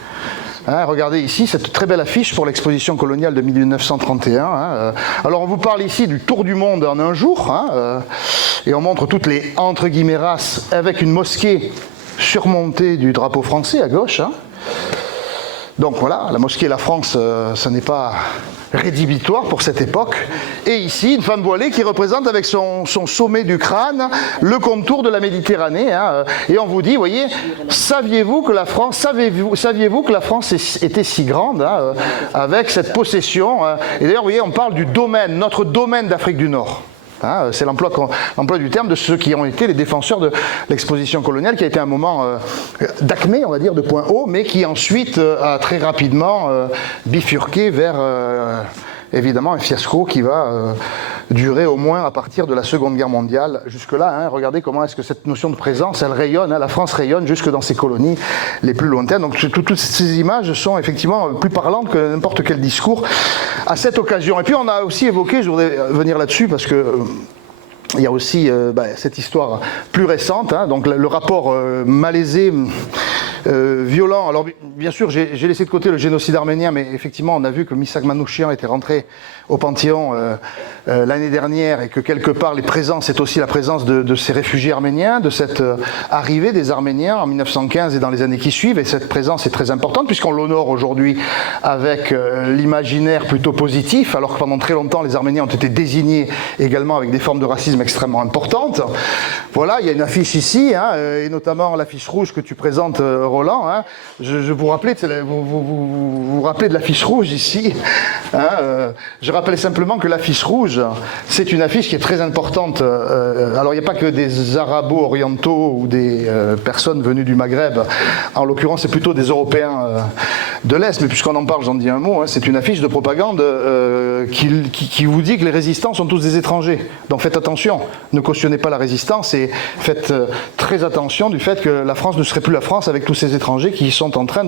Hein, regardez ici cette très belle affiche pour l'exposition coloniale de 1931. Hein. Alors on vous parle ici du tour du monde en un jour, hein, et on montre toutes les entre guillemets races avec une mosquée surmontée du drapeau français à gauche. Hein. Donc voilà, la mosquée et la France, ce n'est pas rédhibitoire pour cette époque. Et ici, une femme voilée qui représente avec son sommet du crâne le contour de la Méditerranée. Hein. Et on vous dit, vous voyez, saviez-vous que la France était si grande, hein, avec cette possession. Et d'ailleurs, vous voyez, on parle du domaine, notre domaine d'Afrique du Nord. Hein, c'est l'emploi du terme de ceux qui ont été les défenseurs de l'exposition coloniale, qui a été un moment d'acmé, on va dire, de point haut, mais qui ensuite a très rapidement bifurqué vers, évidemment, un fiasco qui va durer au moins à partir de la Seconde Guerre mondiale. Jusque-là, hein, regardez comment est-ce que cette notion de présence, elle rayonne, hein, la France rayonne jusque dans ses colonies les plus lointaines. Donc toutes ces images sont effectivement plus parlantes que n'importe quel discours à cette occasion. Et puis on a aussi évoqué, je voudrais venir là-dessus parce que il y a aussi cette histoire plus récente, hein, donc le rapport malaisé, violent. Alors bien sûr, j'ai laissé de côté le génocide arménien, mais effectivement, on a vu que Missak Manouchian était rentré au Panthéon l'année dernière et que quelque part, les présences, c'est aussi la présence de ces réfugiés arméniens, de cette arrivée des Arméniens en 1915 et dans les années qui suivent. Et cette présence est très importante puisqu'on l'honore aujourd'hui avec l'imaginaire plutôt positif, alors que pendant très longtemps, les Arméniens ont été désignés également avec des formes de racisme extrêmement importantes. Voilà, il y a une affiche ici, hein, et notamment l'affiche rouge que tu présentes, Roland, hein, je vous rappelais, vous rappelez de l'affiche rouge ici. Hein, je rappelle simplement que l'affiche rouge, c'est une affiche qui est très importante. Alors il n'y a pas que des Arabo-orientaux ou des personnes venues du Maghreb. En l'occurrence, c'est plutôt des Européens de l'Est. Mais puisqu'on en parle, j'en dis un mot. Hein, c'est une affiche de propagande qui vous dit que les résistants sont tous des étrangers. Donc faites attention, ne cautionnez pas la résistance et faites très attention du fait que la France ne serait plus la France avec tous ces étrangers qui sont en train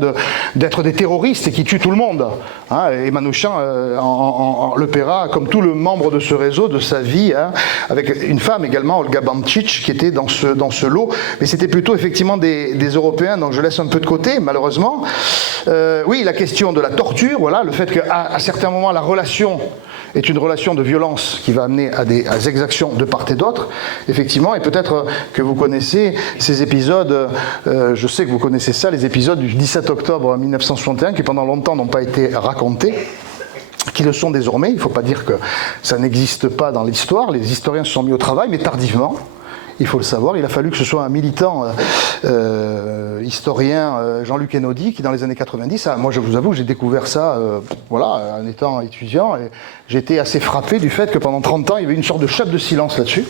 d'être des terroristes et qui tuent tout le monde. Hein, et Manouchian le paiera comme tout le membre de ce réseau de sa vie, hein, avec une femme également, Olga Bancic, qui était dans ce lot. Mais c'était plutôt effectivement des Européens, donc je laisse un peu de côté, malheureusement. Oui, la question de la torture, voilà, le fait qu'à certains moments la relation est une relation de violence qui va amener à des exactions de part et d'autre, effectivement, et peut-être que vous connaissez ces épisodes, je sais que vous connaissez ça, les épisodes du 17 octobre 1961, qui pendant longtemps n'ont pas été racontés, qui le sont désormais. Il ne faut pas dire que ça n'existe pas dans l'histoire, les historiens se sont mis au travail, mais tardivement. Il faut le savoir, il a fallu que ce soit un militant historien, Jean-Luc Einaudi, qui dans les années 90, moi je vous avoue, j'ai découvert ça voilà, en étant étudiant, et j'ai été assez frappé du fait que pendant 30 ans, il y avait une sorte de chape de silence là-dessus,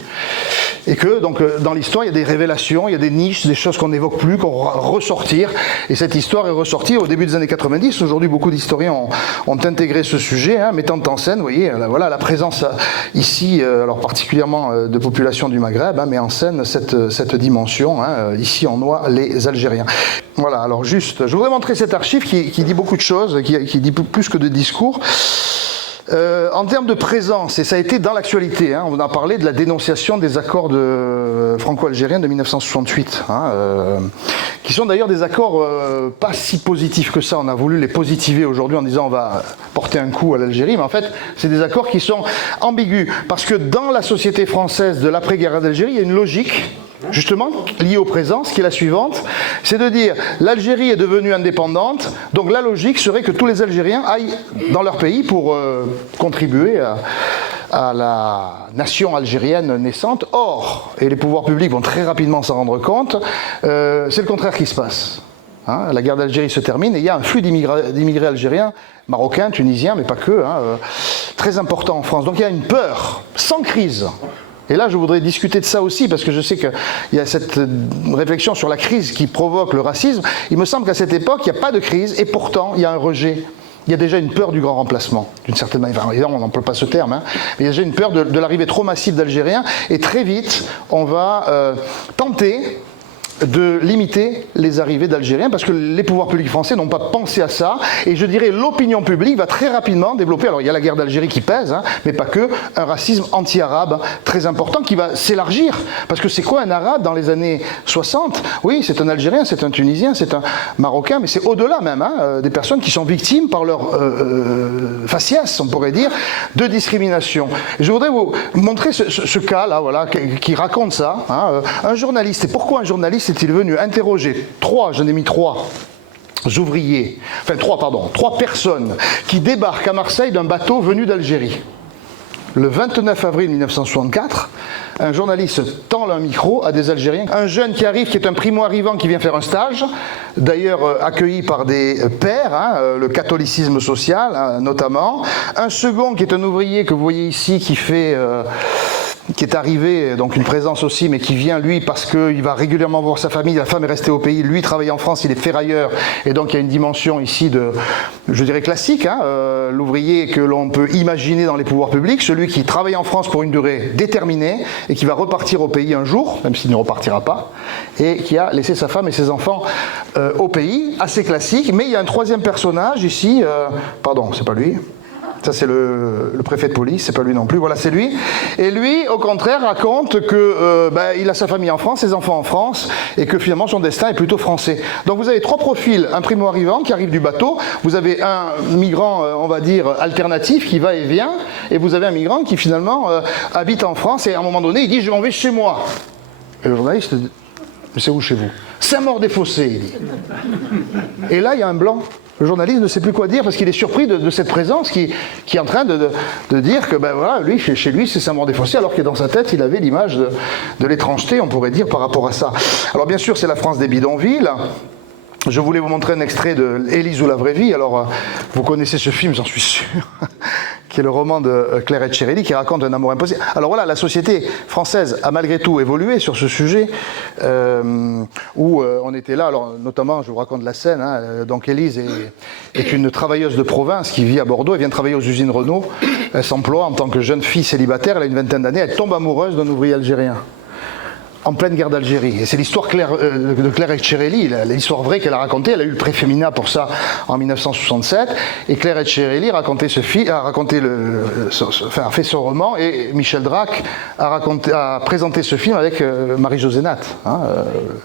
et que donc dans l'histoire, il y a des révélations, il y a des niches, des choses qu'on n'évoque plus, qu'on va ressortir, et cette histoire est ressortie au début des années 90. Aujourd'hui, beaucoup d'historiens ont intégré ce sujet, hein, mettant en scène, vous voyez, voilà, la présence ici, alors particulièrement de populations du Maghreb, hein, mais en scène cette dimension, hein, ici on noie les Algériens. Voilà, alors juste, je voudrais montrer cette archive qui dit beaucoup de choses, qui dit plus que de discours. En termes de présence, et ça a été dans l'actualité, hein, on a parlé de la dénonciation des accords franco-algériens de 1968, hein, qui sont d'ailleurs des accords pas si positifs que ça. On a voulu les positiver aujourd'hui en disant on va porter un coup à l'Algérie, mais en fait c'est des accords qui sont ambigus, parce que dans la société française de l'après-guerre d'Algérie, il y a une logique justement liée au présent, qui est la suivante, c'est de dire l'Algérie est devenue indépendante, donc la logique serait que tous les Algériens aillent dans leur pays pour contribuer à la nation algérienne naissante. Or, et les pouvoirs publics vont très rapidement s'en rendre compte, c'est le contraire qui se passe. Hein, la guerre d'Algérie se termine et il y a un flux d'immigrés algériens, marocains, tunisiens, mais pas que, hein, très important en France. Donc il y a une peur, sans crise. Et là, je voudrais discuter de ça aussi, parce que je sais qu'il y a cette réflexion sur la crise qui provoque le racisme. Il me semble qu'à cette époque, il n'y a pas de crise, et pourtant, il y a un rejet. Il y a déjà une peur du grand remplacement, d'une certaine manière. Enfin, évidemment, on n'emploie pas ce terme, hein, mais il y a déjà une peur de l'arrivée trop massive d'Algériens, et très vite, on va tenter de limiter les arrivées d'Algériens, parce que les pouvoirs publics français n'ont pas pensé à ça, et je dirais l'opinion publique va très rapidement développer, alors il y a la guerre d'Algérie qui pèse, hein, mais pas que, un racisme anti-arabe très important qui va s'élargir, parce que c'est quoi un arabe dans les années 60? Oui, c'est un Algérien, c'est un Tunisien, c'est un Marocain, mais c'est au-delà même, hein, des personnes qui sont victimes par leur faciès, on pourrait dire, de discrimination. Et je voudrais vous montrer ce cas-là, voilà, qui raconte ça, hein, un journaliste. Et pourquoi un journaliste est-il venu interroger trois personnes qui débarquent à Marseille d'un bateau venu d'Algérie. Le 29 avril 1964, un journaliste tend un micro à des Algériens. Un jeune qui arrive, qui est un primo-arrivant, qui vient faire un stage, d'ailleurs accueilli par des pairs, hein, le catholicisme social hein, notamment. Un second qui est un ouvrier que vous voyez ici, qui est arrivé, donc une présence aussi, mais qui vient lui parce qu'il va régulièrement voir sa famille, la femme est restée au pays, lui travaille en France, il est ferrailleur, et donc il y a une dimension ici de, je dirais classique, hein, l'ouvrier que l'on peut imaginer dans les pouvoirs publics, celui qui travaille en France pour une durée déterminée, et qui va repartir au pays un jour, même s'il ne repartira pas, et qui a laissé sa femme et ses enfants au pays, assez classique, mais il y a un troisième personnage ici, pardon, c'est pas lui. Ça, c'est le préfet de police, c'est pas lui non plus, voilà, c'est lui. Et lui, au contraire, raconte que il a sa famille en France, ses enfants en France, et que finalement son destin est plutôt français. Donc vous avez trois profils, un primo-arrivant qui arrive du bateau, vous avez un migrant, on va dire, alternatif qui va et vient, et vous avez un migrant qui finalement habite en France, et à un moment donné, il dit « je m'en vais chez moi ». Et le journaliste dit « mais c'est où chez vous ?»« Saint-Maur-des-Fossés », il dit. Et là, il y a un blanc. Le journaliste ne sait plus quoi dire parce qu'il est surpris de cette présence qui est en train de dire que ben voilà, lui, chez lui, c'est Saint-Maur-des-Fossés, alors que dans sa tête, il avait l'image de l'étrangeté, on pourrait dire, par rapport à ça. Alors bien sûr, c'est la France des bidonvilles. Je voulais vous montrer un extrait de Élise ou la vraie vie. Alors, vous connaissez ce film, j'en suis sûr, qui est le roman de Claire Etcherelli, qui raconte un amour impossible. Alors voilà, la société française a malgré tout évolué sur ce sujet, où on était là, alors notamment, je vous raconte la scène, hein, donc Élise est une travailleuse de province qui vit à Bordeaux, elle vient travailler aux usines Renault, elle s'emploie en tant que jeune fille célibataire, elle a une vingtaine d'années, elle tombe amoureuse d'un ouvrier algérien. En pleine guerre d'Algérie. Et c'est l'histoire de Claire Etcherelli, l'histoire vraie qu'elle a racontée. Elle a eu le prix Féminin pour ça en 1967. Et Claire Etcherelli a fait son roman. Et Michel Drac a présenté ce film avec Marie-Josée Natt,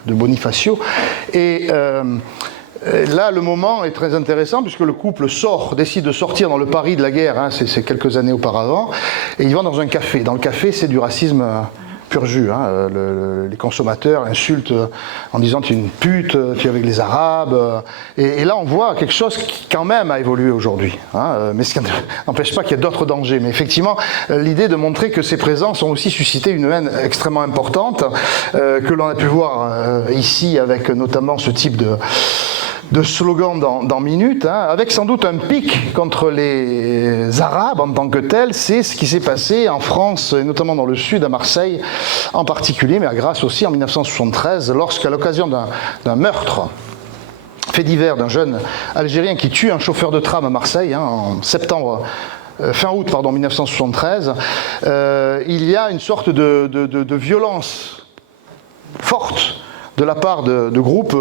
de Bonifacio. Et là, le moment est très intéressant puisque le couple décide de sortir dans le Paris de la guerre, hein, c'est quelques années auparavant, et ils vont dans un café. Dans le café, c'est du racisme pur jus. Hein. Les consommateurs insultent en disant tu es une pute, tu es avec les Arabes. Et là, on voit quelque chose qui, quand même, a évolué aujourd'hui. Hein. Mais ce qui n'empêche pas qu'il y ait d'autres dangers. Mais effectivement, l'idée de montrer que ces présences ont aussi suscité une haine extrêmement importante, que l'on a pu voir ici avec notamment ce type de slogan dans Minutes, hein, avec sans doute un pic contre les Arabes en tant que tels. C'est ce qui s'est passé en France, et notamment dans le sud, à Marseille en particulier, mais à Grasse aussi en 1973, lorsqu'à l'occasion d'un meurtre fait divers d'un jeune Algérien qui tue un chauffeur de tram à Marseille, hein, en fin août 1973, il y a une sorte de violence forte de la part de groupes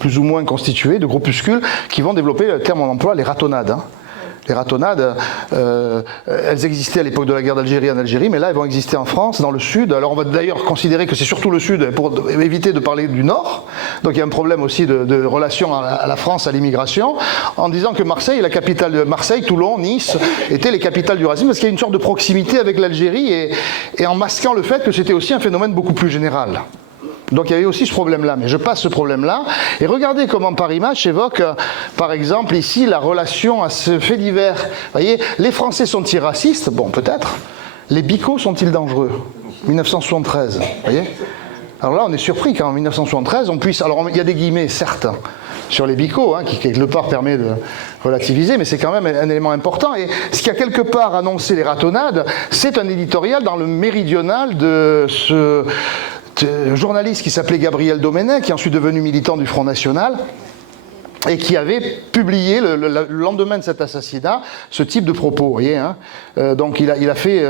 plus ou moins constitués, de groupuscules, qui vont développer le terme en emploi, les ratonnades. Hein. Les ratonnades, elles existaient à l'époque de la guerre d'Algérie en Algérie, mais là, elles vont exister en France, dans le Sud. Alors, on va d'ailleurs considérer que c'est surtout le Sud, pour éviter de parler du Nord. Donc, il y a un problème aussi de relation à la France, à l'immigration, en disant que Marseille, la capitale de Marseille, Toulon, Nice, étaient les capitales du racisme, parce qu'il y a une sorte de proximité avec l'Algérie, et en masquant le fait que c'était aussi un phénomène beaucoup plus général. Donc il y avait aussi ce problème-là, mais je passe ce problème-là, et regardez comment Paris Match évoque, par exemple, ici, la relation à ce fait divers. Vous voyez, les Français sont-ils racistes? Bon, peut-être. Les bicots sont-ils dangereux? 1973, vous voyez. Alors là, on est surpris qu'en 1973, on puisse... Alors, il y a des guillemets, certes, sur les bicots, hein, qui quelque part permet de relativiser, mais c'est quand même un élément important. Et ce qui a quelque part annoncé les ratonnades, c'est un éditorial dans le méridional de ce journaliste qui s'appelait Gabriel Domenech, qui est ensuite devenu militant du Front National, et qui avait publié le lendemain de cet assassinat ce type de propos, vous voyez, hein. Donc il a fait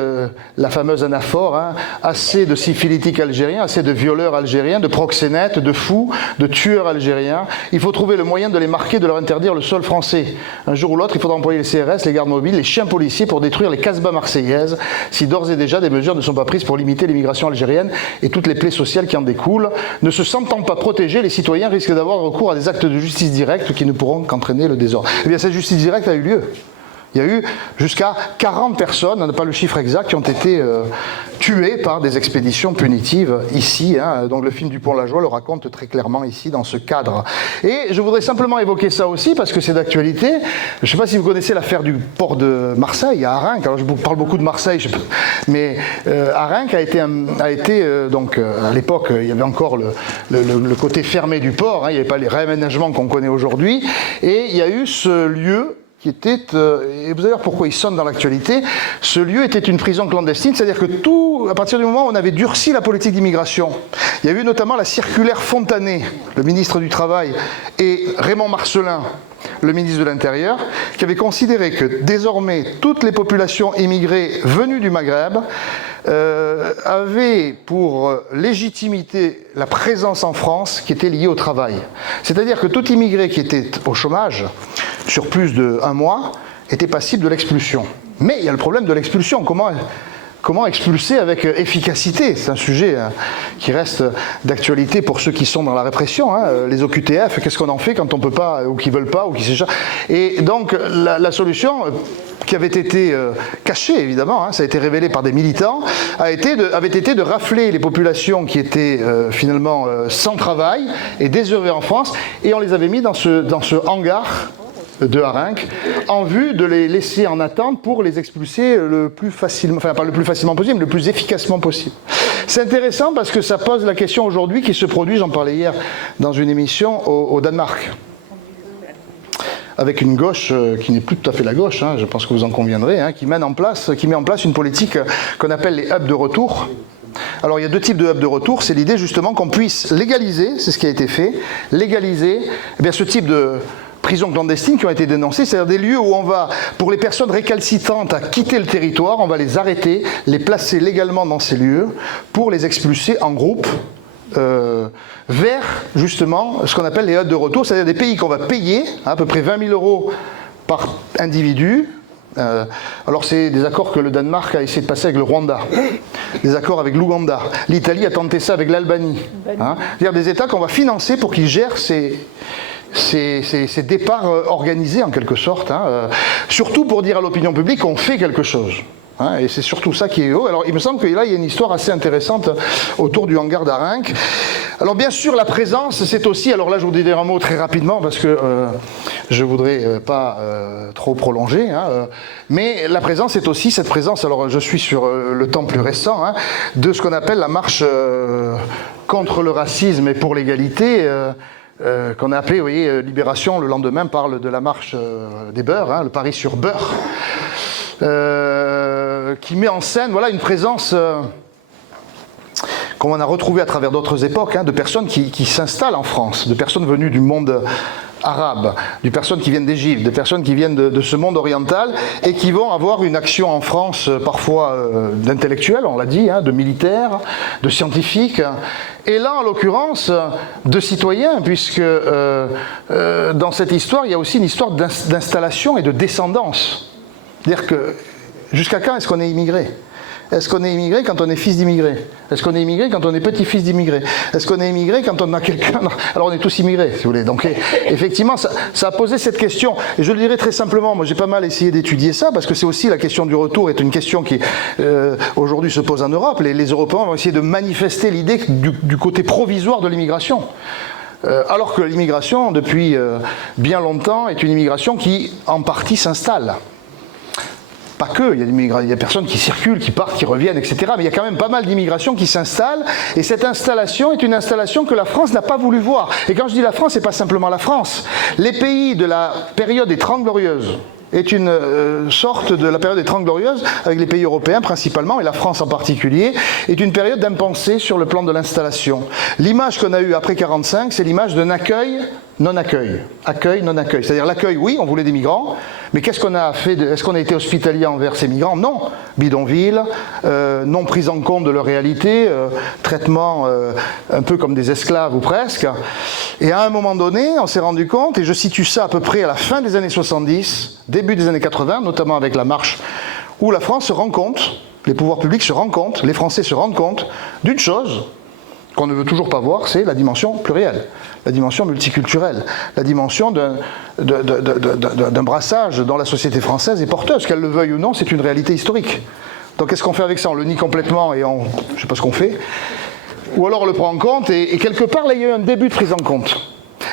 la fameuse anaphore, hein, assez de syphilitiques algériens, assez de violeurs algériens, de proxénètes, de fous, de tueurs algériens. Il faut trouver le moyen de les marquer, de leur interdire le sol français. Un jour ou l'autre, il faudra employer les CRS, les gardes mobiles, les chiens policiers pour détruire les casbahs marseillaises, si d'ores et déjà des mesures ne sont pas prises pour limiter l'immigration algérienne et toutes les plaies sociales qui en découlent. Ne se sentant pas protégés, les citoyens risquent d'avoir recours à des actes de justice directe qui ne pourront qu'entraîner le désordre. Eh bien, cette justice directe a eu lieu. Il y a eu jusqu'à 40 personnes, on n'a pas le chiffre exact, qui ont été tuées par des expéditions punitives ici. Hein. Donc le film Dupont-Lajoie le raconte très clairement ici, dans ce cadre. Et je voudrais simplement évoquer ça aussi, parce que c'est d'actualité. Je ne sais pas si vous connaissez l'affaire du port de Marseille, à Arinques. Alors je vous parle beaucoup de Marseille, mais Arinques a été donc à l'époque, il y avait encore le côté fermé du port, hein, il n'y avait pas les réaménagements qu'on connaît aujourd'hui. Et il y a eu ce lieu qui était, et vous allez voir pourquoi il sonne dans l'actualité, ce lieu était une prison clandestine, c'est-à-dire que à partir du moment où on avait durci la politique d'immigration, il y a eu notamment la circulaire Fontanet, le ministre du Travail, et Raymond Marcellin, le ministre de l'Intérieur, qui avait considéré que désormais toutes les populations immigrées venues du Maghreb avaient pour légitimité la présence en France qui était liée au travail. C'est-à-dire que tout immigré qui était au chômage sur plus d'1 mois était passible de l'expulsion. Mais il y a le problème de l'expulsion. Comment expulser avec efficacité? C'est un sujet qui reste d'actualité pour ceux qui sont dans la répression. Hein. Les OQTF, qu'est-ce qu'on en fait quand on ne peut pas, ou qui ne veulent pas, ou qui s'échappent? Et donc la solution, qui avait été cachée évidemment, hein, ça a été révélé par des militants, avait été de rafler les populations qui étaient finalement sans travail et désœuvrées en France, et on les avait mis dans ce hangar de Arinques, en vue de les laisser en attente pour les expulser le plus facilement, enfin pas le plus facilement possible, mais le plus efficacement possible. C'est intéressant parce que ça pose la question aujourd'hui qui se produit, j'en parlais hier dans une émission, au Danemark. avec une gauche qui n'est plus tout à fait la gauche, je pense que vous en conviendrez, qui met en place une politique qu'on appelle les hubs de retour. Alors il y a deux types de hubs de retour, c'est l'idée justement qu'on puisse légaliser, c'est ce qui a été fait, légaliser ce type de prisons clandestines qui ont été dénoncées, c'est-à-dire des lieux où on va, pour les personnes récalcitrantes à quitter le territoire, on va les arrêter, les placer légalement dans ces lieux pour les expulser en groupe vers justement ce qu'on appelle les hubs de retour, c'est-à-dire des pays qu'on va payer, à peu près 20 000 € par individu. Alors c'est des accords que le Danemark a essayé de passer avec le Rwanda, des accords avec l'Ouganda, l'Italie a tenté ça avec l'Albanie. C'est-à-dire des États qu'on va financer pour qu'ils gèrent ces départs organisés en quelque sorte, surtout pour dire à l'opinion publique qu'on fait quelque chose. Et c'est surtout ça qui est haut. Alors il me semble que là il y a une histoire assez intéressante autour du hangar d'Arinque. Alors bien sûr la présence c'est aussi, alors là je vous dis un mot très rapidement parce que je voudrais pas trop prolonger, mais la présence c'est aussi cette présence, alors je suis sur le temps plus récent, de ce qu'on appelle la marche contre le racisme et pour l'égalité, qu'on a appelé, vous voyez, Libération, le lendemain parle de la marche des beurs, le Paris sur beurre. Qui met en scène une présence comme on a retrouvé à travers d'autres époques, de personnes qui s'installent en France, de personnes venues du monde arabe, de personnes qui viennent d'Égypte, de personnes qui viennent de ce monde oriental et qui vont avoir une action en France parfois d'intellectuels, on l'a dit, de militaires, de scientifiques, et là en l'occurrence de citoyens, puisque dans cette histoire il y a aussi une histoire d'installation et de descendance. C'est-à-dire que jusqu'à quand est-ce qu'on est immigré ? Est-ce qu'on est immigré quand on est fils d'immigré ? Est-ce qu'on est immigré quand on est petit-fils d'immigré ? Est-ce qu'on est immigré quand on a quelqu'un... Alors on est tous immigrés, si vous voulez. Donc effectivement, ça a posé cette question. Et je le dirais très simplement, moi j'ai pas mal essayé d'étudier ça, parce que c'est aussi la question du retour est une question qui aujourd'hui se pose en Europe. Les Européens vont essayer de manifester l'idée du côté provisoire de l'immigration. Alors que l'immigration, depuis bien longtemps, est une immigration qui, en partie, s'installe. Pas que, il y a des personnes qui circulent, qui partent, qui reviennent, etc. Mais il y a quand même pas mal d'immigration qui s'installe. Et cette installation est une installation que la France n'a pas voulu voir. Et quand je dis la France, c'est pas simplement la France. Les pays de la période des Trente Glorieuses est une sorte de la période des Trente Glorieuses, avec les pays européens principalement, et la France en particulier, est une période d'impensée sur le plan de l'installation. L'image qu'on a eue après 1945, c'est l'image d'un accueil, non-accueil. Accueil, non-accueil. C'est-à-dire l'accueil, oui, on voulait des migrants, mais qu'est-ce qu'on a fait est-ce qu'on a été hospitalier envers ces migrants ? Non. Bidonville, non prise en compte de leur réalité, traitement un peu comme des esclaves ou presque. Et à un moment donné, on s'est rendu compte, et je situe ça à peu près à la fin des années 70, début des années 80, notamment avec la marche, où la France se rend compte, les pouvoirs publics se rendent compte, les Français se rendent compte d'une chose qu'on ne veut toujours pas voir, c'est la dimension plurielle, la dimension multiculturelle, la dimension d'un brassage dont la société française est porteuse, qu'elle le veuille ou non, c'est une réalité historique. Donc qu'est-ce qu'on fait avec ça ? On le nie complètement et je ne sais pas ce qu'on fait. Ou alors on le prend en compte et quelque part là il y a eu un début de prise en compte.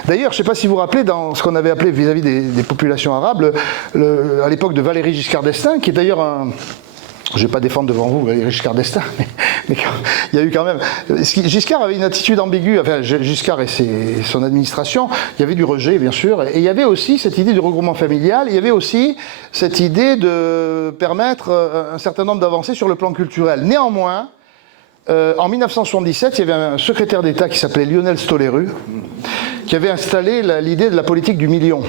D'ailleurs, je ne sais pas si vous vous rappelez, dans ce qu'on avait appelé vis-à-vis des populations arabes, à l'époque de Valéry Giscard d'Estaing, qui est d'ailleurs un... Je ne vais pas défendre devant vous Valéry Giscard d'Estaing, mais il y a eu quand même... Giscard avait une attitude ambiguë, enfin Giscard et son administration, il y avait du rejet bien sûr, et il y avait aussi cette idée du regroupement familial, il y avait aussi cette idée de permettre un certain nombre d'avancées sur le plan culturel. Néanmoins, en 1977, il y avait un secrétaire d'État qui s'appelait Lionel Stoléru, qui avait installé l'idée de la politique du million.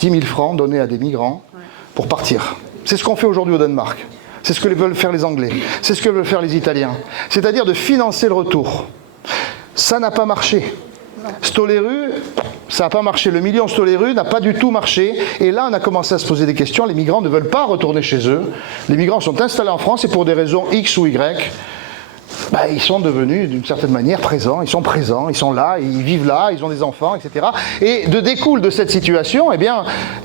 10 000 francs donnés à des migrants pour partir. C'est ce qu'on fait aujourd'hui au Danemark. C'est ce que veulent faire les Anglais. C'est ce que veulent faire les Italiens. C'est-à-dire de financer le retour. Ça n'a pas marché. Stoléru, ça n'a pas marché. Le million Stoléru n'a pas du tout marché. Et là, on a commencé à se poser des questions. Les migrants ne veulent pas retourner chez eux. Les migrants sont installés en France et pour des raisons X ou Y, ils sont devenus d'une certaine manière présents, ils sont là, ils vivent là, ils ont des enfants, etc. Et découle de cette situation,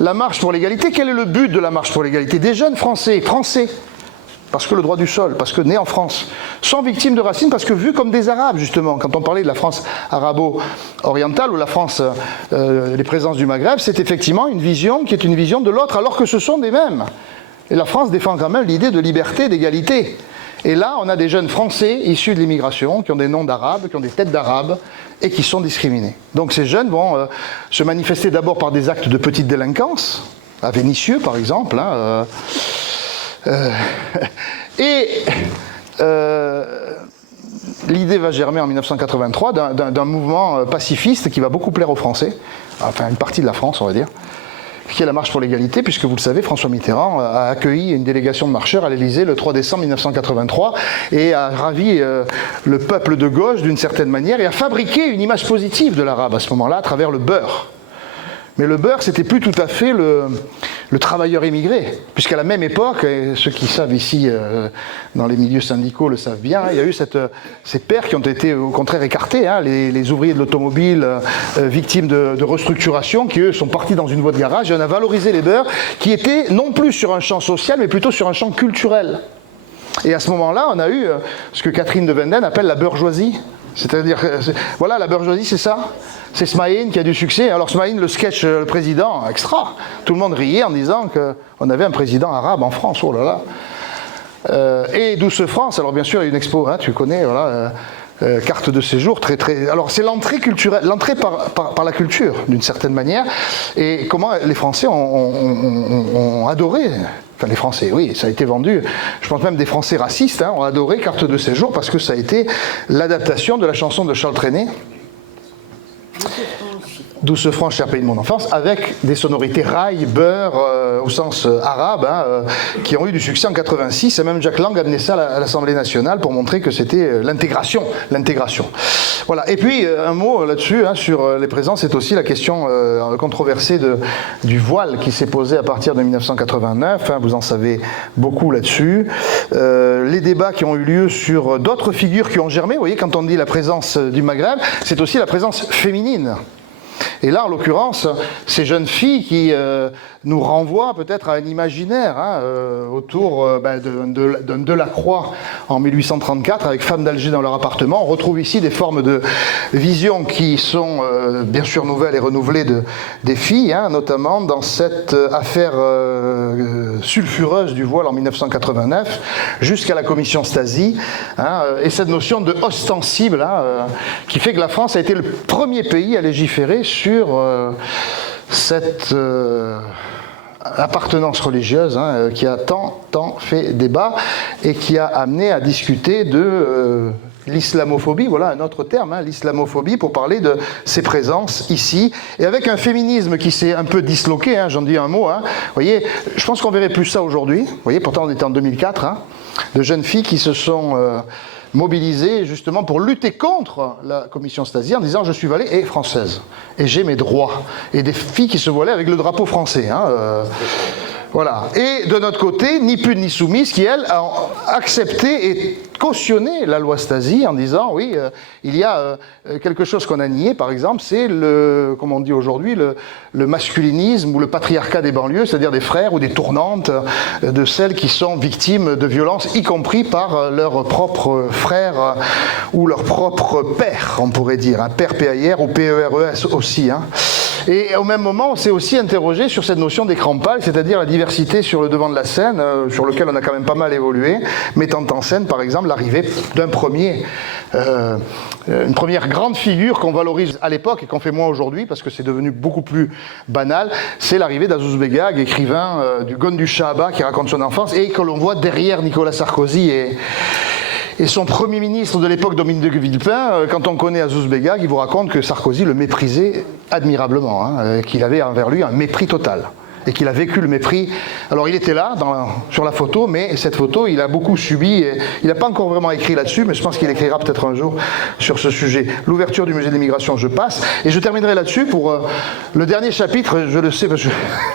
la marche pour l'égalité. Quel est le but de la marche pour l'égalité ? Des jeunes Français, parce que le droit du sol, parce que nés en France, sont victimes de racisme, parce que vus comme des Arabes, justement, quand on parlait de la France arabo-orientale ou la France, les présences du Maghreb, c'est effectivement une vision qui est une vision de l'autre, alors que ce sont des mêmes. Et la France défend quand même l'idée de liberté, d'égalité. Et là, on a des jeunes Français issus de l'immigration, qui ont des noms d'Arabes, qui ont des têtes d'Arabes, et qui sont discriminés. Donc ces jeunes vont se manifester d'abord par des actes de petite délinquance, à Vénissieux par exemple, hein, l'idée va germer en 1983 d'un mouvement pacifiste qui va beaucoup plaire aux Français, enfin une partie de la France on va dire, qui est la marche pour l'égalité, puisque vous le savez, François Mitterrand a accueilli une délégation de marcheurs à l'Élysée le 3 décembre 1983 et a ravi le peuple de gauche d'une certaine manière et a fabriqué une image positive de l'arabe à ce moment-là à travers le beurre. Mais le beurre, c'était plus tout à fait le travailleur immigré, puisqu'à la même époque, et ceux qui savent ici, dans les milieux syndicaux le savent bien, il y a eu ces pères qui ont été au contraire écartés, hein, les ouvriers de l'automobile victimes de restructuration, qui eux sont partis dans une voie de garage, et on a valorisé les beurs, qui étaient non plus sur un champ social, mais plutôt sur un champ culturel. Et à ce moment-là, on a eu ce que Catherine de Wenden appelle la bourgeoisie. C'est-à-dire, voilà, la bourgeoisie, c'est ça. C'est Smaïn qui a du succès. Alors Smaïn, le sketch, le président, extra. Tout le monde riait en disant qu'on avait un président arabe en France. Oh là là. Et Douce France, alors bien sûr, il y a une expo, hein, tu connais, voilà, carte de séjour, très très... Alors c'est l'entrée culturelle, l'entrée par la culture, d'une certaine manière. Et comment les Français ont adoré... Enfin, les Français, oui, ça a été vendu. Je pense même des Français racistes ont adoré Carte de séjour parce que ça a été l'adaptation de la chanson de Charles Trenet, Douce France, cher pays de mon enfance, avec des sonorités rail, beurre, au sens arabe, qui ont eu du succès en 86. Et même Jack Lang a amené ça à l'Assemblée nationale pour montrer que c'était l'intégration. Voilà. Et puis, un mot là-dessus, sur les présences, c'est aussi la question controversée du voile qui s'est posée à partir de 1989. Vous en savez beaucoup là-dessus. Les débats qui ont eu lieu sur d'autres figures qui ont germé. Vous voyez, quand on dit la présence du Maghreb, c'est aussi la présence féminine. Et là, en l'occurrence, ces jeunes filles qui nous renvoient peut-être à un imaginaire autour de Delacroix en 1834, avec Femmes d'Alger dans leur appartement. On retrouve ici des formes de vision qui sont bien sûr nouvelles et renouvelées des filles, notamment dans cette affaire sulfureuse du voile en 1989, jusqu'à la commission Stasi, et cette notion de ostensible qui fait que la France a été le premier pays à légiférer sur cette appartenance religieuse qui a tant fait débat et qui a amené à discuter de l'islamophobie, voilà un autre terme, l'islamophobie, pour parler de ses présences ici, et avec un féminisme qui s'est un peu disloqué, j'en dis un mot, vous voyez, je pense qu'on verrait plus ça aujourd'hui, vous voyez, pourtant on était en 2004, de jeunes filles qui se sont mobilisées justement pour lutter contre la commission Stasi en disant je suis voilée et française, et j'ai mes droits, et des filles qui se voilaient avec le drapeau français, voilà. Et de notre côté, ni pune ni soumise, qui elle a accepté et cautionné la loi Stasi en disant oui, il y a quelque chose qu'on a nié, par exemple, c'est comme on dit aujourd'hui, le masculinisme ou le patriarcat des banlieues, c'est-à-dire des frères ou des tournantes de celles qui sont victimes de violences, y compris par leurs propres frères ou leur propre père, on pourrait dire, père PAIR ou PERES aussi. Et au même moment, on s'est aussi interrogé sur cette notion d'écran pâle, c'est-à-dire la diversité sur le devant de la scène, sur lequel on a quand même pas mal évolué, mettant en scène, par exemple, l'arrivée d'une première grande figure qu'on valorise à l'époque et qu'on fait moins aujourd'hui, parce que c'est devenu beaucoup plus banal, c'est l'arrivée d'Azouz Begag, écrivain du Gon du Shahaba, qui raconte son enfance, et que l'on voit derrière Nicolas Sarkozy et son premier ministre de l'époque, Dominique de Villepin. Quand on connaît Azouz Begag, il vous raconte que Sarkozy le méprisait admirablement, qu'il avait envers lui un mépris total, et qu'il a vécu le mépris. Alors il était là, sur la photo, mais cette photo, il a beaucoup subi, et il n'a pas encore vraiment écrit là-dessus, mais je pense qu'il écrira peut-être un jour sur ce sujet. L'ouverture du musée de l'immigration, je passe, et je terminerai là-dessus pour le dernier chapitre, je le sais, parce que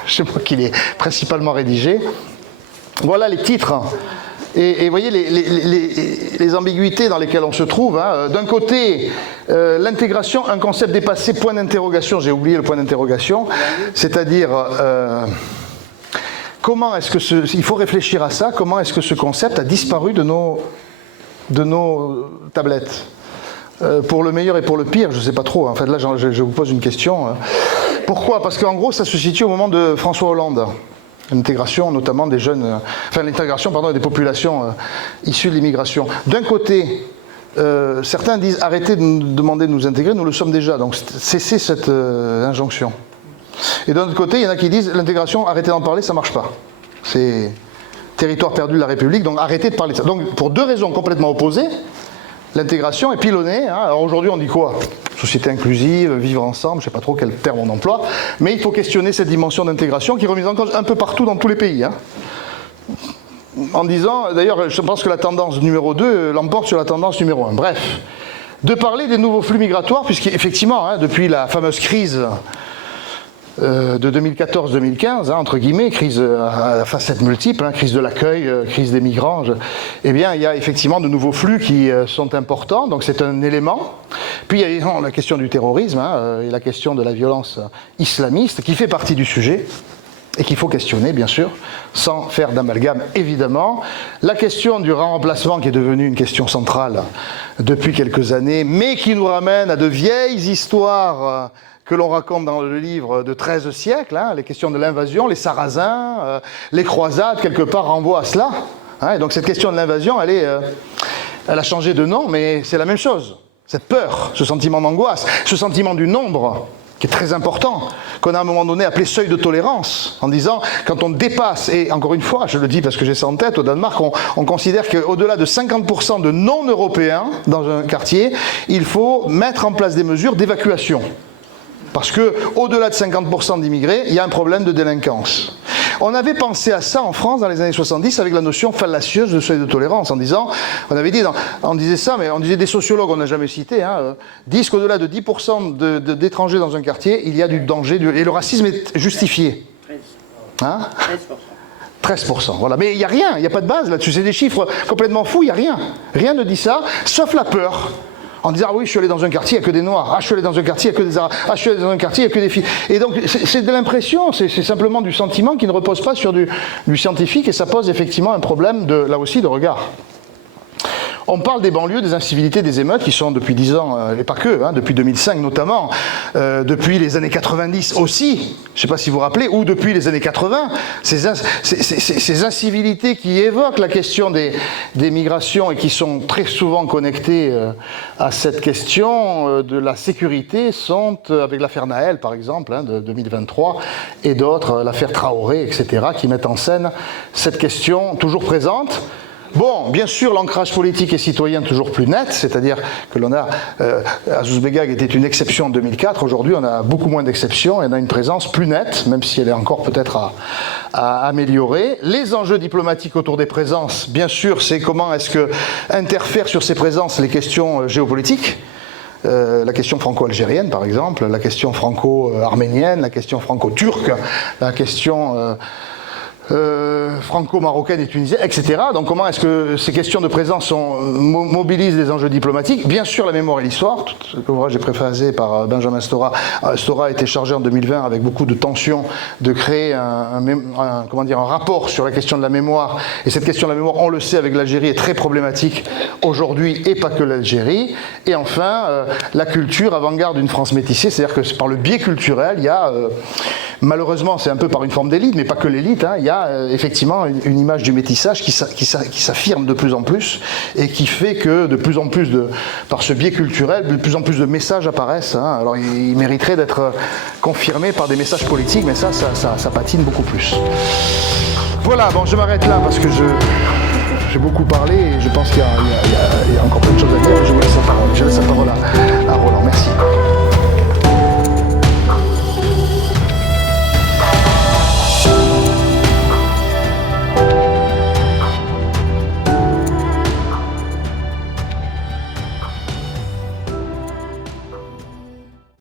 c'est moi qui l'ai principalement rédigé. Voilà les titres. Et voyez les ambiguïtés dans lesquelles on se trouve. D'un côté, l'intégration, un concept dépassé, point d'interrogation, j'ai oublié le point d'interrogation, c'est-à-dire comment est-ce que il faut réfléchir à ça, comment est-ce que ce concept a disparu de nos tablettes, pour le meilleur et pour le pire, je ne sais pas trop, en fait là je vous pose une question. Pourquoi ? Parce qu'en gros ça se situe au moment de François Hollande. L'intégration notamment des jeunes, l'intégration des populations issues de l'immigration. D'un côté, certains disent arrêtez de nous demander de nous intégrer, nous le sommes déjà, donc cessez cette injonction. Et d'un autre côté, il y en a qui disent l'intégration, arrêtez d'en parler, ça ne marche pas. C'est territoire perdu de la République, donc arrêtez de parler de ça. Donc pour deux raisons complètement opposées, l'intégration est pilonnée. Alors aujourd'hui, on dit quoi? Société inclusive, vivre ensemble, je ne sais pas trop quel terme on emploie, mais il faut questionner cette dimension d'intégration qui est remise en cause un peu partout dans tous les pays. En disant, d'ailleurs, je pense que la tendance numéro 2 l'emporte sur la tendance numéro 1. Bref, de parler des nouveaux flux migratoires, puisqu'effectivement, depuis la fameuse crise de 2014-2015, entre guillemets, crise à facettes multiples, crise de l'accueil, crise des migrants, eh bien, il y a effectivement de nouveaux flux qui sont importants, donc c'est un élément. Puis il y a la question du terrorisme et la question de la violence islamiste qui fait partie du sujet et qu'il faut questionner, bien sûr, sans faire d'amalgame, évidemment. La question du remplacement qui est devenue une question centrale depuis quelques années, mais qui nous ramène à de vieilles histoires que l'on raconte dans le livre de 13 siècles, les questions de l'invasion, les Sarrasins, les croisades, quelque part renvoient à cela. Et donc cette question de l'invasion, elle a changé de nom, mais c'est la même chose. Cette peur, ce sentiment d'angoisse, ce sentiment du nombre, qui est très important, qu'on a à un moment donné appelé seuil de tolérance, en disant, quand on dépasse, et encore une fois, je le dis parce que j'ai ça en tête, au Danemark, on considère qu'au-delà de 50% de non-européens dans un quartier, il faut mettre en place des mesures d'évacuation. Parce qu'au-delà de 50% d'immigrés, il y a un problème de délinquance. On avait pensé à ça en France dans les années 70 avec la notion fallacieuse de seuil de tolérance, en disant, on disait ça, mais on disait des sociologues, on n'a jamais cité, disent qu'au-delà de 10% d'étrangers dans un quartier, il y a du danger, et le racisme est justifié. 13%, voilà. Mais il n'y a rien, il n'y a pas de base là-dessus, c'est des chiffres complètement fous, il n'y a rien. Rien ne dit ça, sauf la peur. En disant, ah oui, je suis allé dans un quartier, il n'y a que des Noirs. Ah, je suis allé dans un quartier, il n'y a que des Arabes. Ah, je suis allé dans un quartier, il n'y a que des filles. Et donc, c'est de l'impression, c'est simplement du sentiment qui ne repose pas sur du scientifique, et ça pose effectivement un problème, là aussi, de regard. On parle des banlieues, des incivilités, des émeutes qui sont depuis 10 ans, et pas que, depuis 2005 notamment, depuis les années 90 aussi, je ne sais pas si vous vous rappelez, ou depuis les années 80, ces incivilités qui évoquent la question des migrations et qui sont très souvent connectées à cette question de la sécurité sont, avec l'affaire Naël par exemple, de 2023, et d'autres, l'affaire Traoré, etc., qui mettent en scène cette question toujours présente. Bon, bien sûr, l'ancrage politique et citoyen toujours plus net, c'est-à-dire que l'on a, Azouz Begag était une exception en 2004, aujourd'hui on a beaucoup moins d'exceptions et on a une présence plus nette, même si elle est encore peut-être à améliorer. Les enjeux diplomatiques autour des présences, bien sûr, c'est comment est-ce que interfèrent sur ces présences les questions géopolitiques, la question franco-algérienne par exemple, la question franco-arménienne, la question franco-turque, la question franco-marocaine et tunisienne, etc. Donc comment est-ce que ces questions de présence mobilisent les enjeux diplomatiques? Bien sûr, la mémoire et l'histoire. L'ouvrage est préfacé par Benjamin Stora. Stora a été chargé en 2020 avec beaucoup de tensions de créer un rapport sur la question de la mémoire. Et cette question de la mémoire, on le sait, avec l'Algérie, est très problématique aujourd'hui, et pas que l'Algérie. Et enfin, la culture avant-garde d'une France métissée, c'est-à-dire que par le biais culturel, il y a, malheureusement, c'est un peu par une forme d'élite, mais pas que l'élite, il y a effectivement une image du métissage qui s'affirme de plus en plus et qui fait que de plus en plus, par ce biais culturel, de plus en plus de messages apparaissent. Alors il mériterait d'être confirmé par des messages politiques, mais ça patine beaucoup plus. Voilà, bon, je m'arrête là parce que j'ai beaucoup parlé et je pense qu'il y a encore plein de choses à dire. Je vous laisse